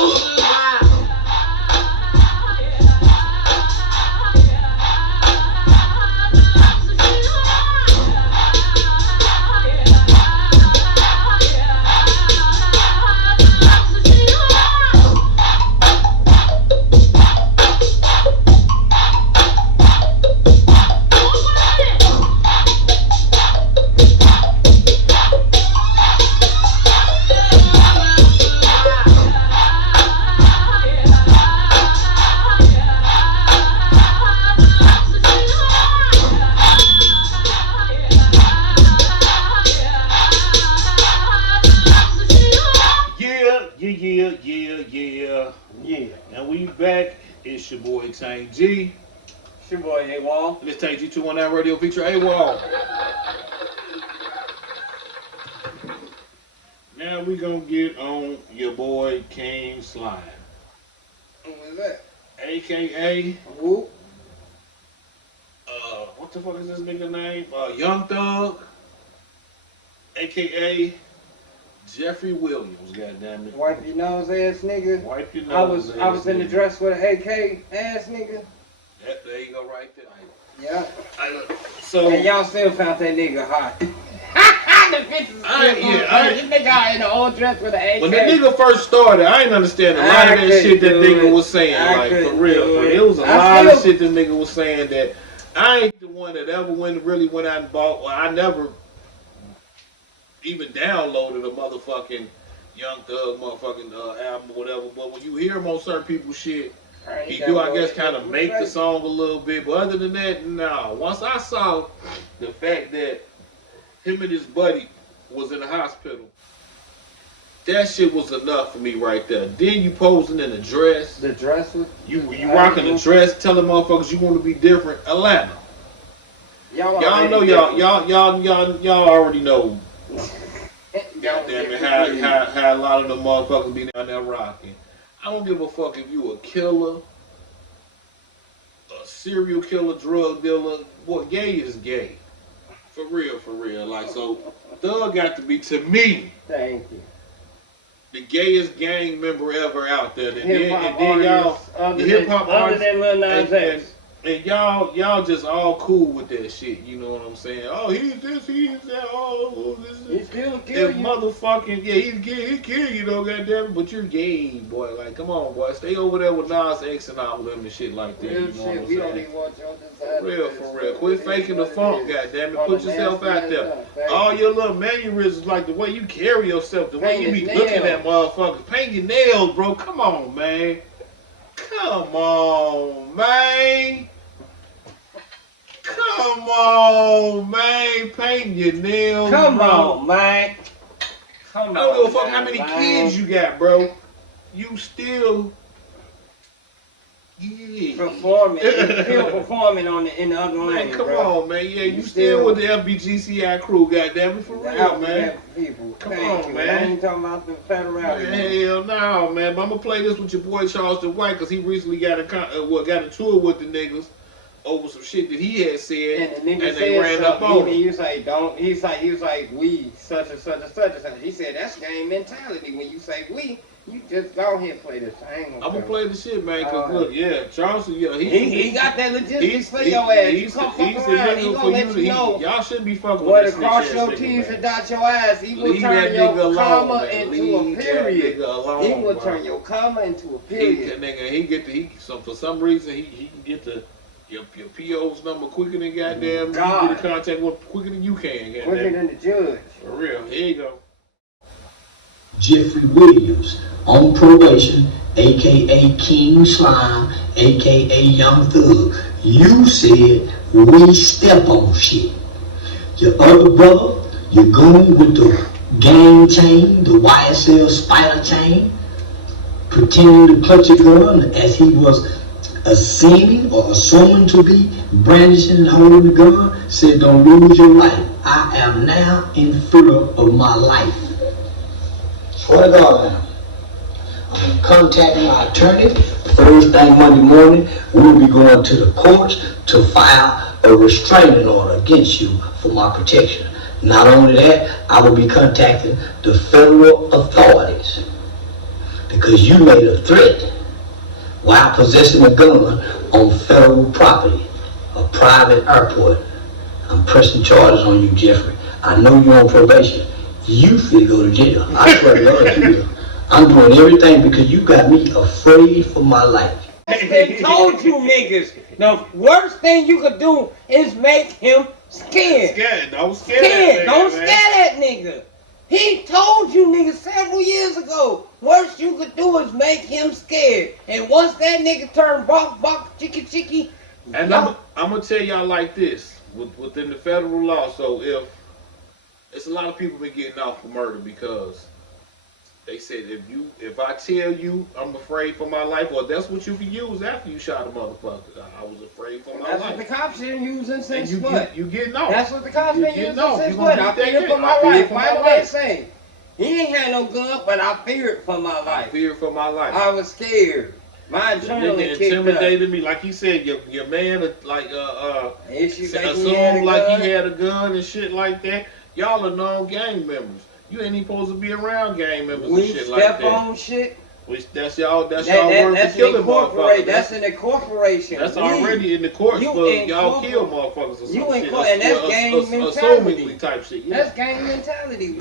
Yeah. And we back. It's your boy Tank G. It's your boy AWOL. Let's Tank G219 radio feature AWOL. Now we gonna get on your boy King Slime. Who is that? AKA Who? What the fuck is this nigga name? Young Thug. AKA Jeffrey Williams, goddammit. Wipe your nose ass nigga. Wipe your I nose. was in the dress with an AK ass nigga. There you go, right there. Yeah. So And y'all still found that nigga hot. The bitches this nigga out in the old dress with an AK. when the nigga first started, I ain't understand a lot of that shit that nigga was saying. Like, for real. It was a lot of shit this nigga was saying that I ain't the one that ever really went out and bought. Well, I never even downloaded a motherfucking Young Thug motherfucking album or whatever. But when you hear him on certain people's shit, he do, I guess, kind of make the song a little bit. But other than that, no. Once I saw the fact that him and his buddy was in the hospital, that shit was enough for me right there. Then you posing in a dress. The dress was? You rocking a dress, telling motherfuckers you want to be different. Atlanta. Y'all know y'all already know. Goddamn it, how a lot of the motherfuckers be down there rocking. I don't give a fuck if you a killer, a serial killer, drug dealer. Boy, gay is gay. For real. Like, so Thug got to be, to me, Thank you. the gayest gang member ever out there. And then y'all, the hip hop other than Lil Nas X. And y'all just all cool with that shit, you know what I'm saying? Oh, he's this, he's that, oh, this is. He still kill you. Motherfucking, yeah, he kill you though, goddamn it, but you're gay, boy. Like, come on, boy. Stay over there with Nas X and all of them and shit like that. Real you know shit, what I'm we saying? don't even want your design. For real. Quit faking the funk, goddamn it. Put yourself out there. All your little mannerisms, like the way you carry yourself, the way you be looking at motherfuckers. Paint your nails, bro. Come on, man. Come on, man. Come on, man. Paint your nails. Come bro. on, man. I don't give a fuck how many kids you got, bro. You still performing. Still performing in the other lane, come bro. on, man. Yeah, you still with the FBGCI crew, goddamn it, for real, man. Come on, man. I ain't talking about the federal. Hell no, man. But I'm gonna play this with your boy Charleston White, because he recently got a tour with the niggas over some shit that he had said, and the nigga and they ran up on him. He was like, don't. He was like, we such and such and such and such. He said that's gang mentality. When you say we, you just go ahead and play this. I'm gonna play the shit, man. Cause look, yeah, Charleston, yeah, he got that logistics for your ass. You come fuck around, he gonna let you know. Y'all shouldn't be fucking with this to cross your T's and dot your Ass. He will turn your comma into a period. He will turn your comma into a period. So for some reason he can get your PO's number quicker than goddamn. God. You get in contact with quicker than you can. Quicker than the judge. For real. Here you go. Jeffrey Williams on probation, aka King Slime, aka Young Thug. You said we step on shit. Your other brother, your goon with the gang chain, the YSL spider chain, pretending to clutch a gun as he was assuming or assuming to be brandishing and holding the gun, said don't lose your life. I am now in fear of my life. Swear to God, I'm contacting my attorney. First thing Monday morning, we'll be going to the courts to file a restraining order against you for my protection. Not only that, I will be contacting the federal authorities because you made a threat while possessing a gun on federal property, a private airport. I'm pressing charges on you, Jeffrey. I know you're on probation. You finna go to jail. I swear to God, you will. I'm doing everything because you got me afraid for my life. They told you niggas, the worst thing you could do is make him scared. Don't scare that nigga. He told you niggas several years ago, worst you could do is make him scared. And once that nigga turn bok, chicky. And I'm gonna tell y'all like this, within the federal law, so if it's a lot of people been getting off for murder because they said if I tell you I'm afraid for my life, or that's what you can use after you shot a motherfucker. I was afraid for my life. That's what the cops been using since what? You getting off. That's what the cops been using since what? I feared for my life. Michael ain't saying. He ain't had no gun, but I feared for my life. I was scared. My adrenaline kicked up. Intimidated me, like he said. Your man like assumed like he had a gun and shit like that. Y'all are non-gang members. You ain't even supposed to be around gang members and shit like that. We step on shit. That's y'all work for killing motherfuckers. That's an incorporation. That's already in the courts for y'all kill motherfuckers or some shit. And that's gang mentality. Type shit. Yeah. That's gang mentality.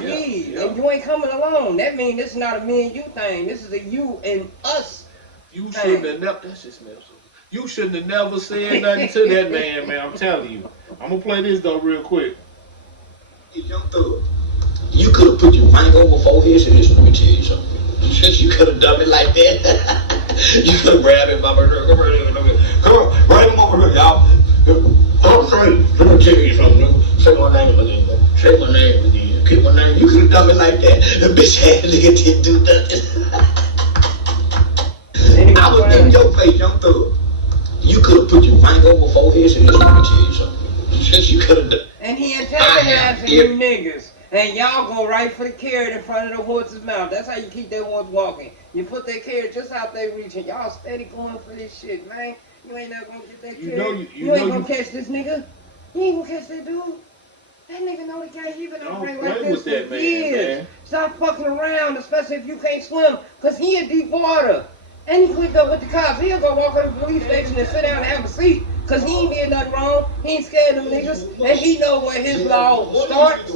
And you ain't coming alone. That means this is not a me and you thing. This is a you and us. You shouldn't have never. That shit smells so good. You shouldn't have never said nothing to that man. I'm telling you. I'm gonna play this though real quick. Young Thug, you could have put your finger over forehead and said, let me tell you something. You could have done it like that. You could have grabbed him by my shirt. Come on, bring him over here, y'all. I'm sorry. Let me tell you something. Say my name again. Say my name again. Keep my name. You could have done it like that. The bitch had nigga didn't do nothing. I was in your face, Young Thug. You could have put your finger over forehead and said, let me tell you something. You could have done. And he antagonizing you niggas. And y'all go right for the carrot in front of the horse's mouth. That's how you keep that horse walking. You put that carrot just out there reaching. Y'all steady going for this shit, man. You ain't never gonna get that carrot. You ain't gonna catch this nigga. You ain't gonna catch that dude. That nigga know the game. He been Don't operating play like this with that for man, years. man. Stop fucking around, especially if you can't swim, because he in deep water. And he clicked up with the cops. He'll go walk to the police station and sit down and have a seat, because he ain't did nothing wrong. He ain't scared of them niggas. And he know where his law starts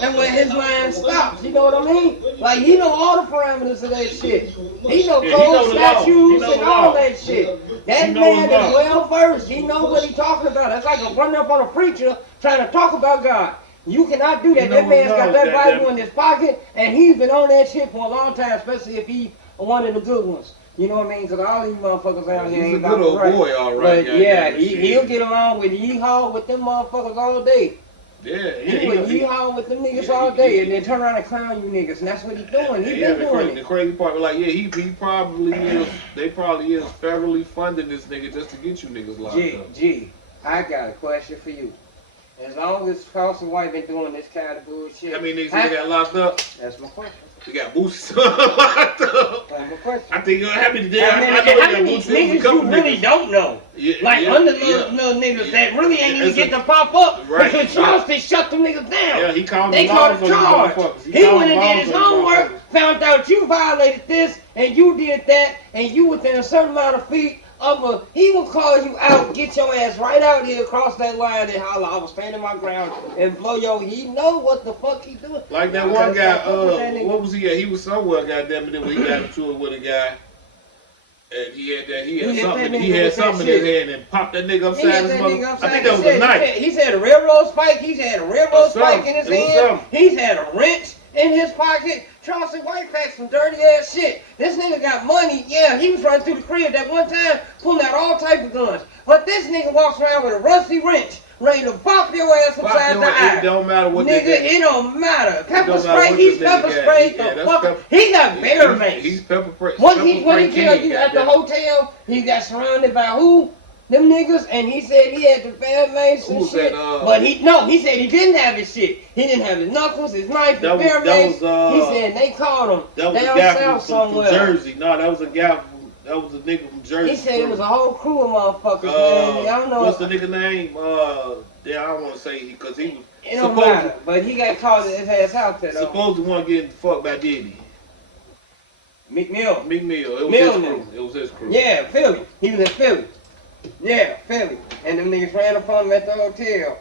and where his line stops. You know what I mean? Like, he know all the parameters of that shit. He know code statutes and all that shit. That man is well versed. He knows what he's talking about. That's like running up on a preacher trying to talk about God. You cannot do that. That man's got that Bible in his pocket, and he's been on that shit for a long time, especially if he's one of the good ones. You know what I mean? Because all these motherfuckers out here ain't about He's a good old boy, all right. But yeah, he'll get along with yeehaw with them motherfuckers all day. Yeah, He would yeehaw with them niggas all day, and then turn around and clown you niggas, and that's what he's doing. He's been doing it. The crazy part, like, yeah, he probably is. They probably is federally funding this nigga just to get you niggas locked up. G, I got a question for you. As long as Carson White been doing this kind of bullshit, How many niggas got locked up? That's my question. We got Boosie locked up. That's my question. I think how many How many niggas you really don't know? Like little niggas that really ain't even get to pop up because Charleston shut them niggas down. Yeah, he called They called a charge. He went and did his homework, found out you violated this and you did that, and you within a certain amount of feet of he will call you out, get your ass right out here across that line and holler, I was standing my ground and blow your. He know what the fuck he doing. Like that one guy, what was he at? He was somewhere, goddamn it, when he got into it with a guy. And he had something in his hand and popped that nigga upside his mother. I think that was a knife. He's had a railroad spike. He's had a railroad spike in his hand. He's had a wrench in his pocket. Charleston White packed some dirty ass shit. This nigga got money. Yeah, he was running through the crib that one time, pulling out all type of guns. But this nigga walks around with a rusty wrench, ready to pop your ass upside the eye. It don't matter what nigga, it don't matter. Pepper spray, he's pepper sprayed the fuck. He got bear mace. He's pepper spray. What he tell you at the hotel, he got surrounded by who? Them niggas, and he said he had the bear mace and shit. But he said he didn't have his shit. He didn't have his knuckles, his knife, his bear mace. He said they caught him down south somewhere. From Jersey. No, that was a guy that was a nigga from Jersey. He said it was a whole crew of motherfuckers, man. I don't know. What's the nigga name? Yeah, I don't want to say because he was. It don't matter, but he got caught at his ass out there though. Supposed to want getting fucked by Diddy. McMill. It was his crew. It was his crew. Yeah, Philly. He was in Philly. Yeah, Philly. And them niggas ran up on him at the hotel.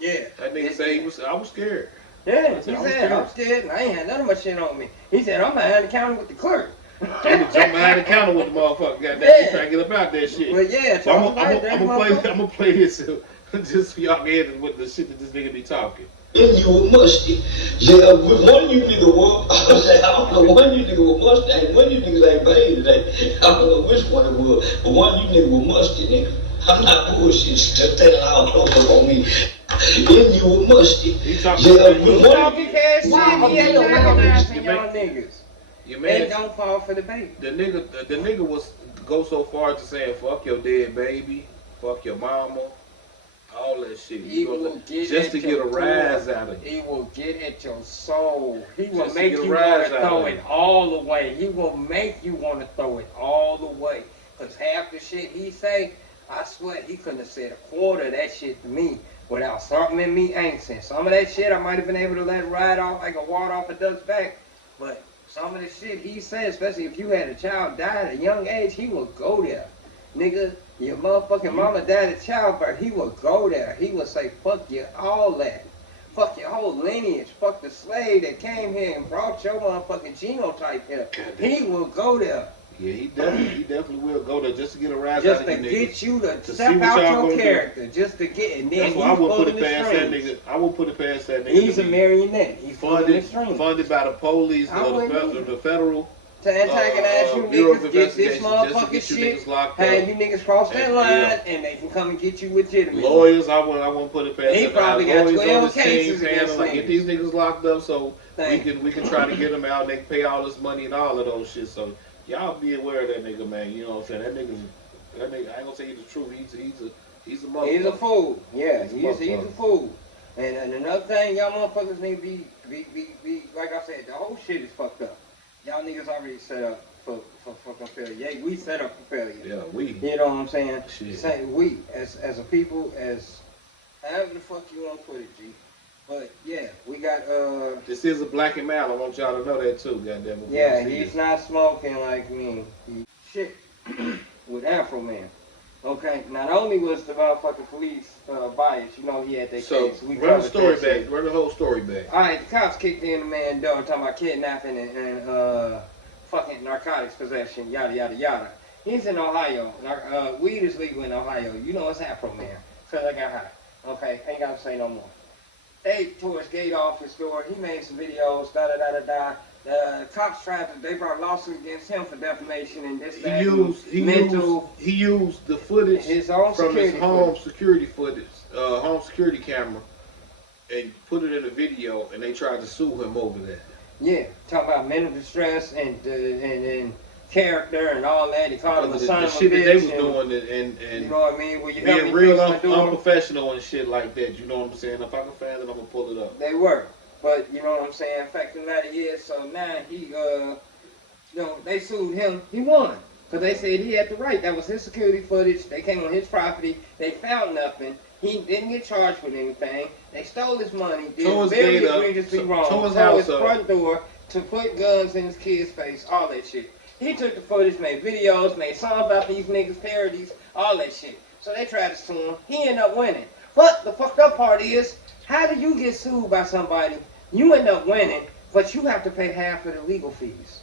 Yeah. That nigga said I was scared. Yeah, he said, I'm scared and I ain't had none of my shit on me. He said, I'm behind the counter with the clerk. Jump behind the counter with the motherfucker. Goddamn, he trying to get up out that shit. But yeah, so I'm gonna play this just for y'all head with the shit that this nigga be talking. And you were musty. Yeah, one you nigga was, I don't know, one you nigga was musty. One you niggas ain't paid today. I don't know which one it was, but one you nigga was musty, nigga. I'm not bullshit, just that loud on me. And you were musty. He talking cash shit, he ain't recognizing y'all niggas. They don't fall for the bait. The nigga was go so far to saying fuck your dead baby, fuck your mama. All that shit. He will get just to get a rise out of you. He will get at your soul. He will make you want to throw it all the way. He will make you want to throw it all the way. Because half the shit he say, I swear he couldn't have said a quarter of that shit to me without something in me angsting. Some of that shit I might have been able to let ride off like a water off a duck's back. But some of the shit he said, especially if you had a child die at a young age, he will go there. Nigga, your motherfucking mama died at childbirth, he will go there. He will say, fuck you, all that. Fuck your whole lineage. Fuck the slave that came here and brought your motherfucking genotype here. He will go there. Yeah, he definitely will go there just to get a rise just out of you niggas. Just to get you to step out your character. Just to get, and then that's why I would put it past that nigga. I would put it past that nigga. He's a marionette. He's funded by the police or the federal. To antagonize you niggas, get this motherfucking shit, have you niggas cross that line, and they can come and get you legitimately. Lawyers, I won't put it past them. He probably got 12 cases against like, get these niggas locked up so we can try to get them out and they can pay all this money and all of those shit. So y'all be aware of that nigga, man. You know what I'm saying? That nigga, I ain't gonna say he's the truth. He's a motherfucker. He's a fool. Yeah, he's a fool. And another thing, y'all motherfuckers need to be like I said, the whole shit is fucked up. Y'all niggas already set up for fucking failure. Yeah, we set up for failure. Yeah, we. You know what I'm saying? Shit. Say we as a people, as however the fuck you want to put it, G. But yeah, we got This is a black and mild. I want y'all to know that too. Goddamn it. yeah, he's not smoking like me. Shit with Afro Man. Okay, not only was the motherfucking police biased, you know, he had their case. We run the story that back. shit. Run the whole story back. Alright, the cops kicked in the man's door talking about kidnapping and fucking narcotics possession, yada yada yada. He's in Ohio. Weed is legal in Ohio. You know it's Afro Man. Cause I got high. Okay, ain't gotta say no more. They tore his gate off his door. He made some videos, da da da da da. The cops they brought a lawsuit against him for defamation and this, that. He used the footage his own from his home security footage, home security camera, and put it in a video, and they tried to sue him over that. Yeah, talking about mental distress and character and all that. He called him a son of a bitch. The shit that they was doing and you know what I mean? Well, you being real unprofessional and shit like that. You know what I'm saying? If I can find it, I'm gonna pull it up. They were. But you know what I'm saying? Fact of the matter is, so now he, you know, they sued him. He won. Because they said he had the right. That was his security footage. They came on his property. They found nothing. He didn't get charged with anything. They stole his money. Did very egregiously wrong. Tore his front door to put guns in his kid's face. All that shit. He took the footage, made videos, made songs about these niggas, parodies, all that shit. So they tried to sue him. He ended up winning. But the fucked up part is, how do you get sued by somebody? You end up winning, but you have to pay half of the legal fees.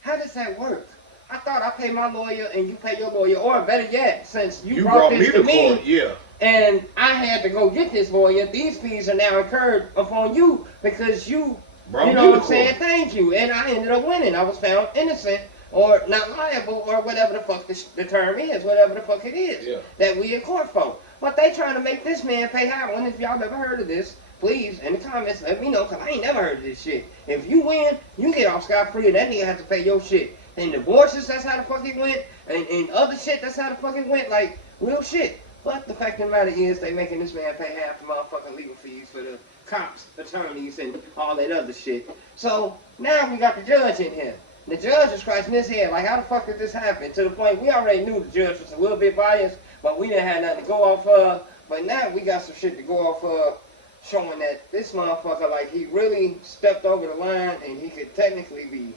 How does that work? I thought I pay my lawyer and you pay your lawyer, or better yet, since you brought this to me, yeah, and I had to go get this lawyer, these fees are now incurred upon you because you know what I'm saying? Thank you. And I ended up winning. I was found innocent or not liable or whatever the fuck the term is, whatever the fuck it is that we in court for. But they trying to make this man pay half. One, if y'all never heard of this, please, in the comments, let me know, because I ain't never heard of this shit. If you win, you get off scot-free, and that nigga has to pay your shit. And divorces, that's how the fuck it went. And other shit, that's how the fuck it went. Like, real shit. But the fact of the matter is, they making this man pay half the motherfucking legal fees for the cops, attorneys, and all that other shit. So, now we got the judge in here. The judge is scratching his head, like, how the fuck did this happen? To the point, we already knew the judge was a little bit biased, but we didn't have nothing to go off of. But now we got some shit to go off of, showing that this motherfucker, like, he really stepped over the line, and he could technically be,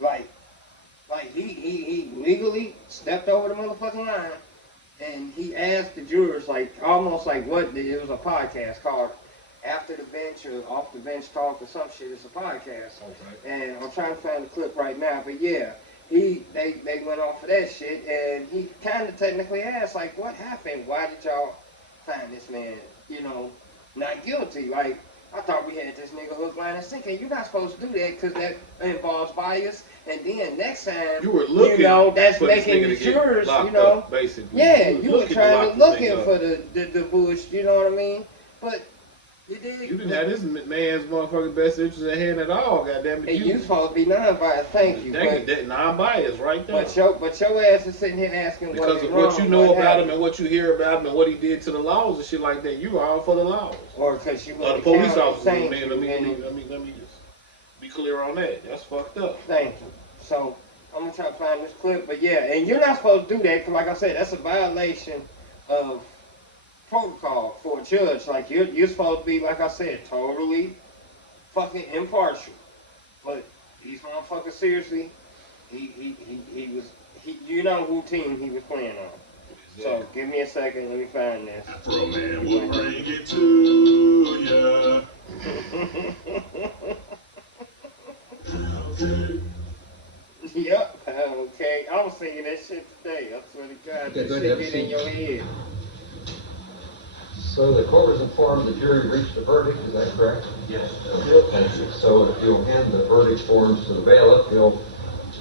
like he legally stepped over the motherfucking line, and he asked the jurors, like, almost like what, it was a podcast called After the Bench or Off the Bench Talk or some shit. It's a podcast. Okay. And I'm trying to find the clip right now, but yeah, they went off of that shit, and he kind of technically asked, like, what happened? Why did y'all find this man, you know, not guilty? Like, I thought we had this nigga hook, line, and sinker. You're not supposed to do that because that involves bias. And then next time, you were looking, you know, that's making the jurors, you know, up, basically. Yeah, you were trying to look in for the bush, you know what I mean? But you didn't have this man's motherfucking best interest at hand at all, goddamn it. You supposed to be non-biased, thank you. That non-biased right there. But your ass is sitting here asking because of what you know about him and what you hear about him and what he did to the laws and shit like that. You are all for the laws. Or because you the police officers. Let me just be clear on that. That's fucked up. Thank you. So I'm gonna try to find this clip, but yeah, and you're not supposed to do that because, like I said, that's a violation of protocol for a judge. Like you're supposed to be, like I said, totally fucking impartial. But these motherfuckers, seriously, he was you know who team he was playing on. Exactly. So give me a second, let me find this. Afro Man will bring it to ya. Yep, okay. I was singing that shit today. I swear to God, that shit get in your head. So the court was informed the jury reached a verdict, is that correct? Yes. Thank you. So if you'll hand the verdict forms to the bailiff, he'll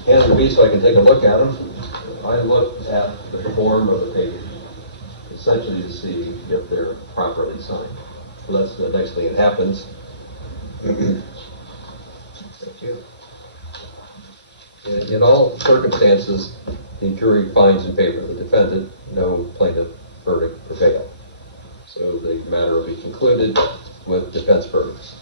hand them to me so I can take a look at them. I looked at the form of the paper, essentially to see if they're properly signed. So that's the next thing that happens. Thank you. In all circumstances, the jury finds in favor of the defendant, no plaintiff verdict for bail. So the matter will be concluded with defense verdicts.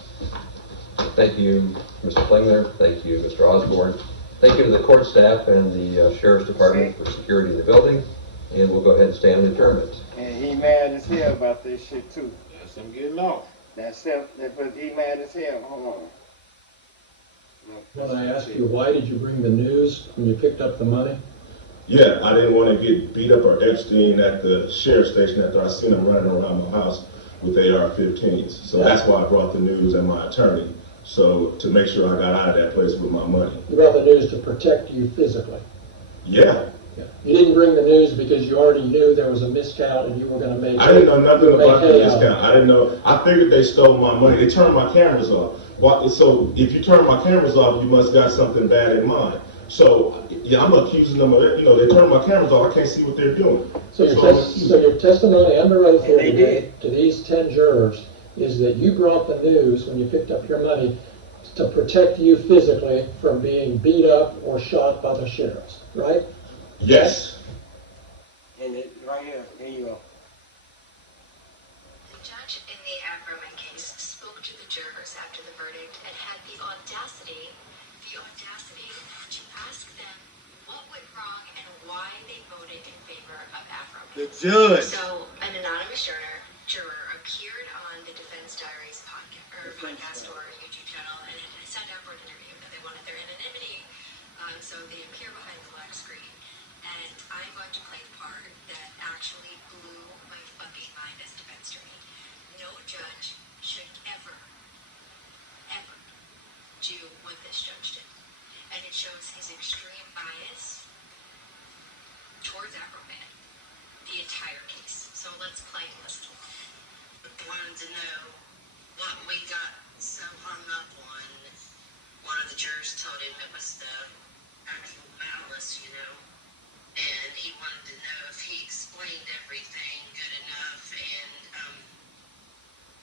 Thank you, Mr. Klingler. Thank you, Mr. Osborne. Thank you to the court staff and the Sheriff's Department for security in the building. And we'll go ahead and stand in adjournment. And he mad as hell about this shit too. Yes, I'm getting off. That's it. He mad as hell. Hold on. When I asked you, why did you bring the news when you picked up the money? Yeah, I didn't want to get beat up or Epstein at the sheriff's station after I seen him running around my house with AR-15s. So that's why I brought the news and my attorney. So to make sure I got out of that place with my money. You brought the news to protect you physically. Yeah. You didn't bring the news because you already knew there was a miscount and you were going to make. I didn't know nothing about the discount. I didn't know. I figured they stole my money. They turned my cameras off. So if you turn my cameras off, you must got something bad in mind. So yeah, I'm accusing them of it. You know, they turned my cameras off. I can't see what they're doing. So your testimony under oath here today to these 10 jurors is that you brought the news when you picked up your money to protect you physically from being beat up or shot by the sheriffs, right? Yes. And it right here you go. The judge in the Ackerman case spoke to the jurors after the verdict and had the audacity to ask them what went wrong and why they voted in favor of Ackerman. The judge. So an anonymous juror appeared on the Defense Diaries podcast or YouTube channel and sat down for an interview. And they wanted their anonymity, so they appear behind the black screen. And I'm going to play the part that actually blew my fucking mind as defense attorney. No judge should ever do what this judge did. And it shows his extreme bias towards Afro-Man the entire case. So let's play and listen. Wanted to know what we got so hung up on. One of the jurors told him it was the actual malice, you know. And he wanted to know if he explained everything good enough, and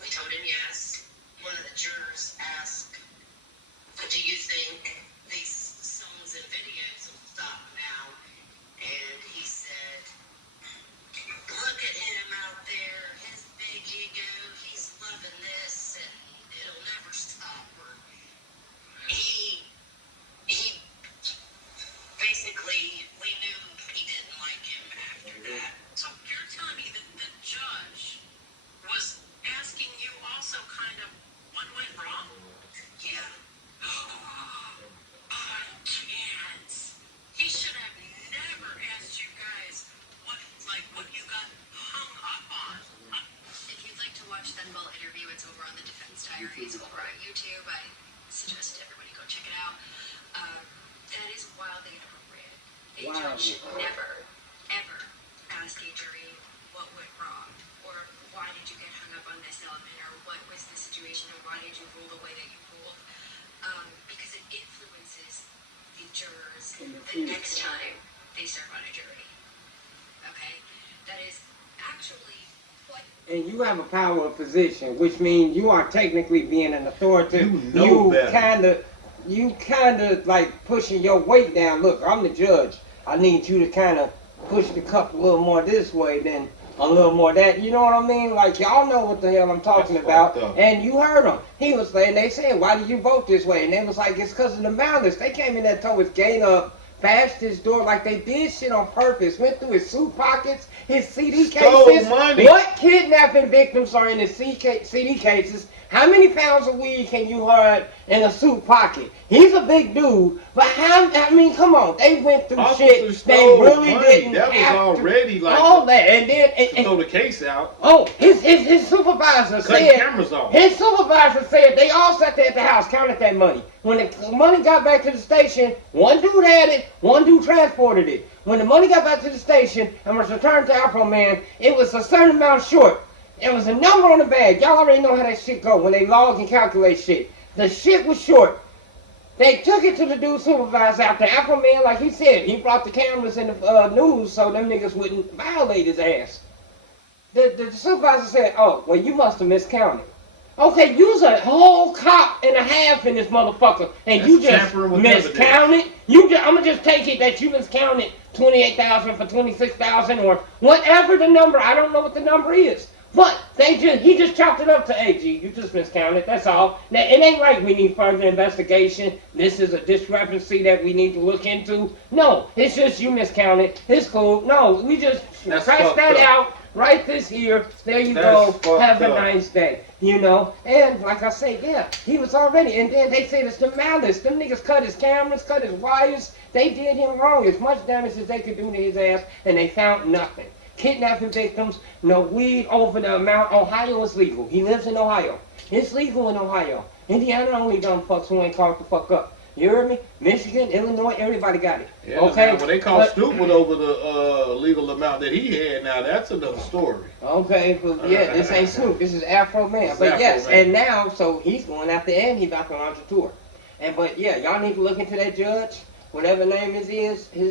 we told him yes. One of the jurors asked, do you think these songs and videos will stop now? And he said, look at him out there, his big ego, he's loving this, and it'll never stop. Or he basically, we knew he didn't like him after that. So you're telling me that the judge was asking you also kind of what went wrong? Yeah. I can't. He should have never asked you guys what you got hung up on. If you'd like to watch that full interview, it's over on the Defense Diaries over on YouTube. I suggest everybody go check it out. That is wildly inappropriate. A judge should never, ever ask a jury what went wrong, or why did you get hung up on this element, or what was the situation, or why did you rule the way that you ruled, because it influences the jurors the next time they serve on a jury. Okay? That is actually what... And you have a power of position, which means you are technically being an authority. You kind of like pushing your weight down. Look, I'm the judge. I need you to kind of push the cup a little more this way than a little more that. You know what I mean? Like, y'all know what the hell I'm talking about. And you heard him. He was saying, they said, why did you vote this way? And they was like, it's because of the malice. They came in there, tore his gate up, bashed his door like they did shit on purpose. Went through his suit pockets, his CD cases. Money. What kidnapping victims are in his CD cases? How many pounds of weed can you hide in a suit pocket? He's a big dude, but come on. They went through shit they really didn't that have was already to. like All that, and then to throw the case out. Oh, his supervisor said. Cameras off. His supervisor said they all sat there at the house, counted that money. When the money got back to the station, one dude had it, one dude transported it. When the money got back to the station and was returned to Afro Man, it was a certain amount short. There was a number on the bag. Y'all already know how that shit go when they log and calculate shit. The shit was short. They took it to the dude's supervisor after Afro Man, like he said, he brought the cameras in the news so them niggas wouldn't violate his ass. The supervisor said, oh, well, you must have miscounted. Okay, you's a whole cop and a half in this motherfucker, and you just miscounted. I'ma just take it that you miscounted 28,000 for 26,000 or whatever the number. I don't know what the number is. But he just chopped it up to, hey, G, you just miscounted, that's all. Now, it ain't like we need further investigation. This is a discrepancy that we need to look into. No, it's just you miscounted. It's cool. No, we just scratch that out. Write this here. There you That's go. Have fucked a up. nice day. You know? And like I say, yeah, he was already. And then they said it's the malice. Them niggas cut his cameras, cut his wires. They did him wrong. As much damage as they could do to his ass, and they found nothing. Kidnapping victims, no weed over the amount. Ohio is legal. He lives in Ohio. It's legal in Ohio. Indiana only dumb fucks who ain't caught the fuck up. You heard me? Michigan, Illinois, everybody got it. Yeah, okay? man, when they caught stupid over the legal amount that he had, now that's another story. Okay, but yeah, this ain't Snoop. This is Afro Man. It's But Afro yes, Man. and now, so he's going after and he about to launch a tour. And but yeah, y'all need to look into that judge, whatever name his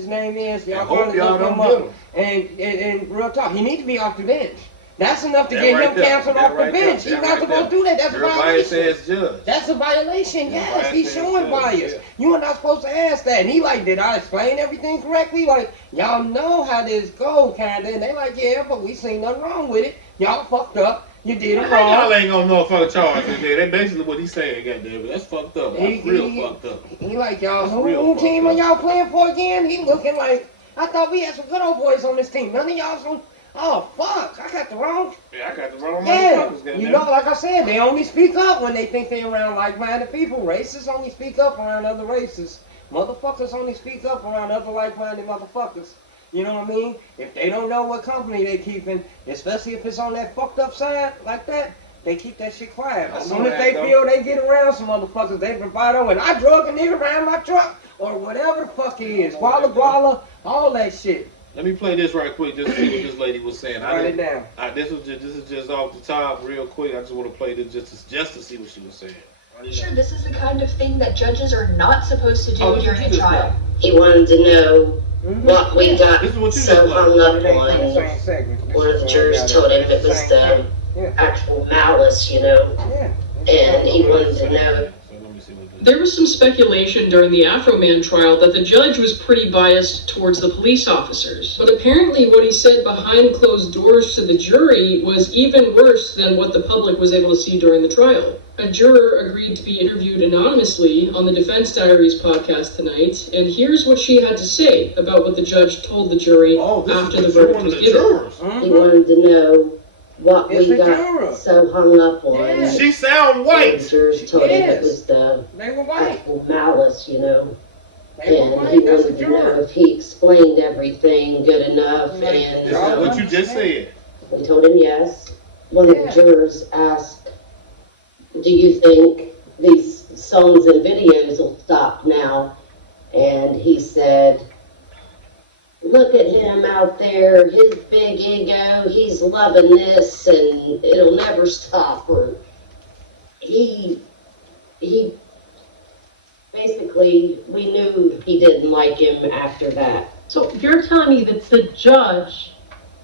name is. Y'all I hope going to y'all look don't him get up. And real talk, he need to be off the bench. That's enough to That get right him there. canceled That off right the there. bench. He's That not right supposed to there. do that. That's a You're a violation. biased-ass judge. That's a violation, You're a yes. He's biased-ass showing judge, bias. yeah. You are not supposed to ask that. And he like, did I explain everything correctly? Like, y'all know how this go, kinda. And they like, yeah, but we seen nothing wrong with it. Y'all fucked up. You did it How y'all wrong. ain't gonna motherfucker charge him there? That's basically what he's saying, goddamn it. That's fucked up. That's real fucked up. He like, y'all, That's real who fucked team up. are y'all playing for again? He looking like, I thought we had some good old boys on this team. None of y'all some, oh, fuck, I got the wrong. Yeah, I got the wrong Yeah, motherfuckers, goddamn. you know, like I said, they only speak up when they think they're around like-minded people. Racists only speak up around other races. Motherfuckers only speak up around other like-minded motherfuckers. You know what I mean? If they don't know what company they keeping, especially if it's on that fucked up side like that, they keep that shit quiet. As soon as they feel they get around some motherfuckers, they bravado and I drug a nigga around my truck or whatever the fuck it is. Walla guala, all that shit. Let me play this right quick just to see what this lady was saying. Write it down. This is just off the top real quick. I just want to play this just to see what she was saying. Sure, this is the kind of thing that judges are not supposed to do Oh, this during is a what you trial. He wanted to know what we got This is what you so just hung up It ain't on. from the same segment. One of the jurors told him it was the actual malice, you know, and he wanted to know. There was some speculation during the Afro Man trial that the judge was pretty biased towards the police officers. But apparently what he said behind closed doors to the jury was even worse than what the public was able to see during the trial. A juror agreed to be interviewed anonymously on the Defense Diaries podcast tonight, and here's what she had to say about what the judge told the jury after the verdict was given. He wanted to know what we got so hung up on. Yeah. She sound white. The jurors told him it was the actual malice, you know. And he wanted to know if he explained everything good enough. And This is what you just said. we told him yes. One of the jurors asked, do you think these songs and videos will stop now? And he said, look at him out there, his big ego, he's loving this and it'll never stop. Or he basically, we knew he didn't like him after that. So you're telling me that the judge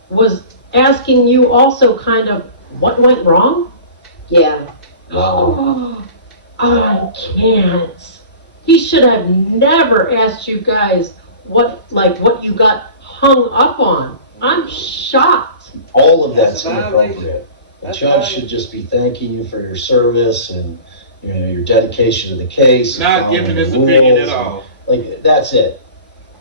was asking you also kind of what went wrong? Yeah. Oh, I can't. He should have never asked you guys what you got hung up on. I'm shocked. All of that's That's a violation. inappropriate. The That's judge right. should just be thanking you for your service and your dedication to the case. Not following giving the his opinion rules. at all. Like, that's it.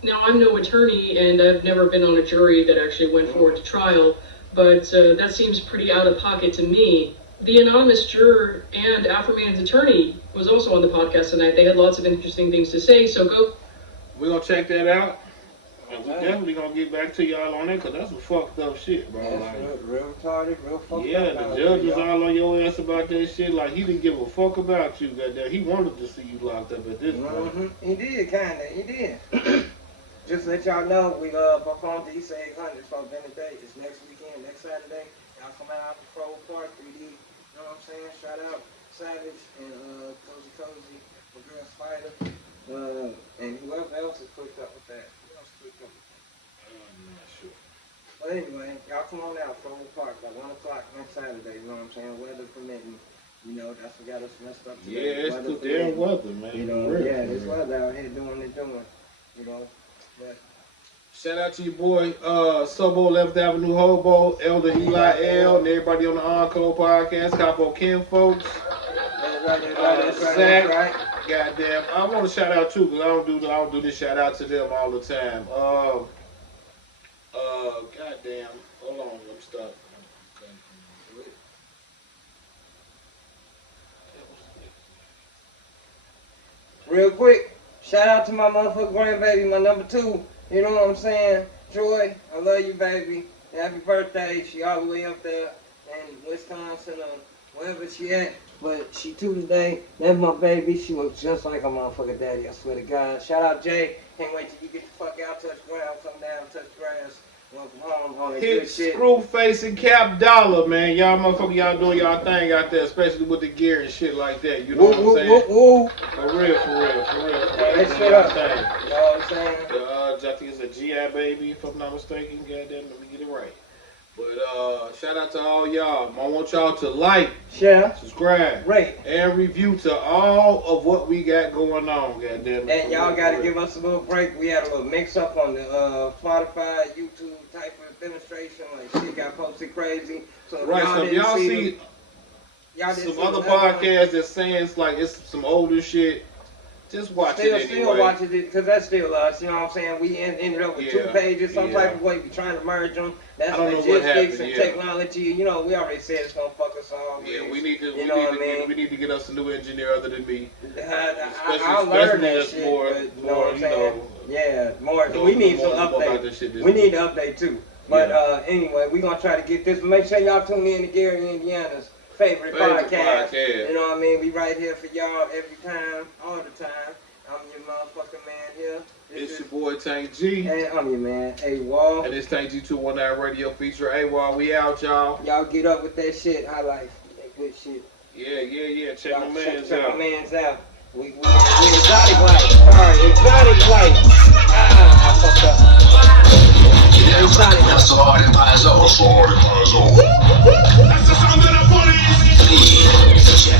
Now, I'm no attorney, and I've never been on a jury that actually went forward to trial, but that seems pretty out of pocket to me. The anonymous juror and Afro Man's attorney was also on the podcast tonight. They had lots of interesting things to say, so go. We're gonna check that out. And we definitely gonna get back to y'all on that, because that's some fucked up shit, bro. Like, Real retarded, real fucked yeah, up. the judge was all on your ass about that shit. Like, he didn't give a fuck about you, goddamn. He wanted to see you locked up at this point. He did, kinda. He did. Just to let y'all know, we performed the East 800 for Bennett Day. It's next weekend, next Saturday. Y'all come out to Pro Park, 3D. You know what I'm saying? Shout out Savage and Cozy, the girl Spider, and whoever else is hooked up with that. Who else is hooked up with that? I'm not sure. But anyway, y'all come on out, Pro Park, by 1 o'clock next Saturday. You know what I'm saying? Weather permitting. You know, that's what got us messed up today. Yeah, it's the damn weather, man. You know, For real, yeah, for this real. weather out here doing it, you know. But Shout out to your boy, Subo 11th Avenue Hobo, Elder Eli L, and everybody on the Encore podcast, Capo Ken folks. Zach, goddamn, I want to shout out too, because I don't do this shout out to them all the time. Goddamn, Hold on, I'm stuck. Real quick, shout out to my motherfucking grandbaby, my number 2. You know what I'm saying? Joy, I love you, baby. Happy birthday. She all the way up there in Wisconsin or wherever she at. But she 2 today. That's my baby. She looks just like her motherfucking daddy, I swear to God. Shout out Jay. Can't wait till you get the fuck out, touch ground, come down, touch grass. Welcome home, all that Hit good shit. Screwface and Cap Dollar, man. Y'all motherfucker, y'all doing y'all thing out there, especially with the gear and shit like that. You know what I'm saying? Woo. For real. That shit up. You know what I'm saying? I think it's a GI baby, if I'm not mistaken. Goddamn, let me get it right. But shout out to all y'all. I want y'all to like, share, subscribe, rate, and review to all of what we got going on. Goddamn. And y'all gotta give us a little break. We had a little mix up on the Spotify, YouTube type of administration. Like shit got posted crazy. So if Right, so if y'all see some other podcasts that's saying it's like it's some older shit, just watch it anyway. Still watch it, because that's still us, you know what I'm saying? We ended up with 2 pages, some type of way. We trying to merge them. That's logistics and technology. You know, we already said it's going to fuck us all. Yeah, we need to, we need to get us a new engineer other than me. I'll learn that shit, but, you know what I'm saying? Yeah, more. We need some update. We need to update too. But anyway, we're going to try to get this. Make sure y'all tune in to Gary, Indiana's favorite podcast. You know what I mean? We right here for y'all every time, all the time. I'm your motherfucking man here. It's your boy Tank G. And I'm your man, A-Wall. And it's Tank G 219 Radio feature. A-Wall, we out, y'all. Y'all get up with that shit. High life. That good shit. Yeah. Check my mans check out. my mans out. We exotic life. Sorry, exotic life. I fucked up. Exotic life. That's the hard That's the sound of the police. DJ,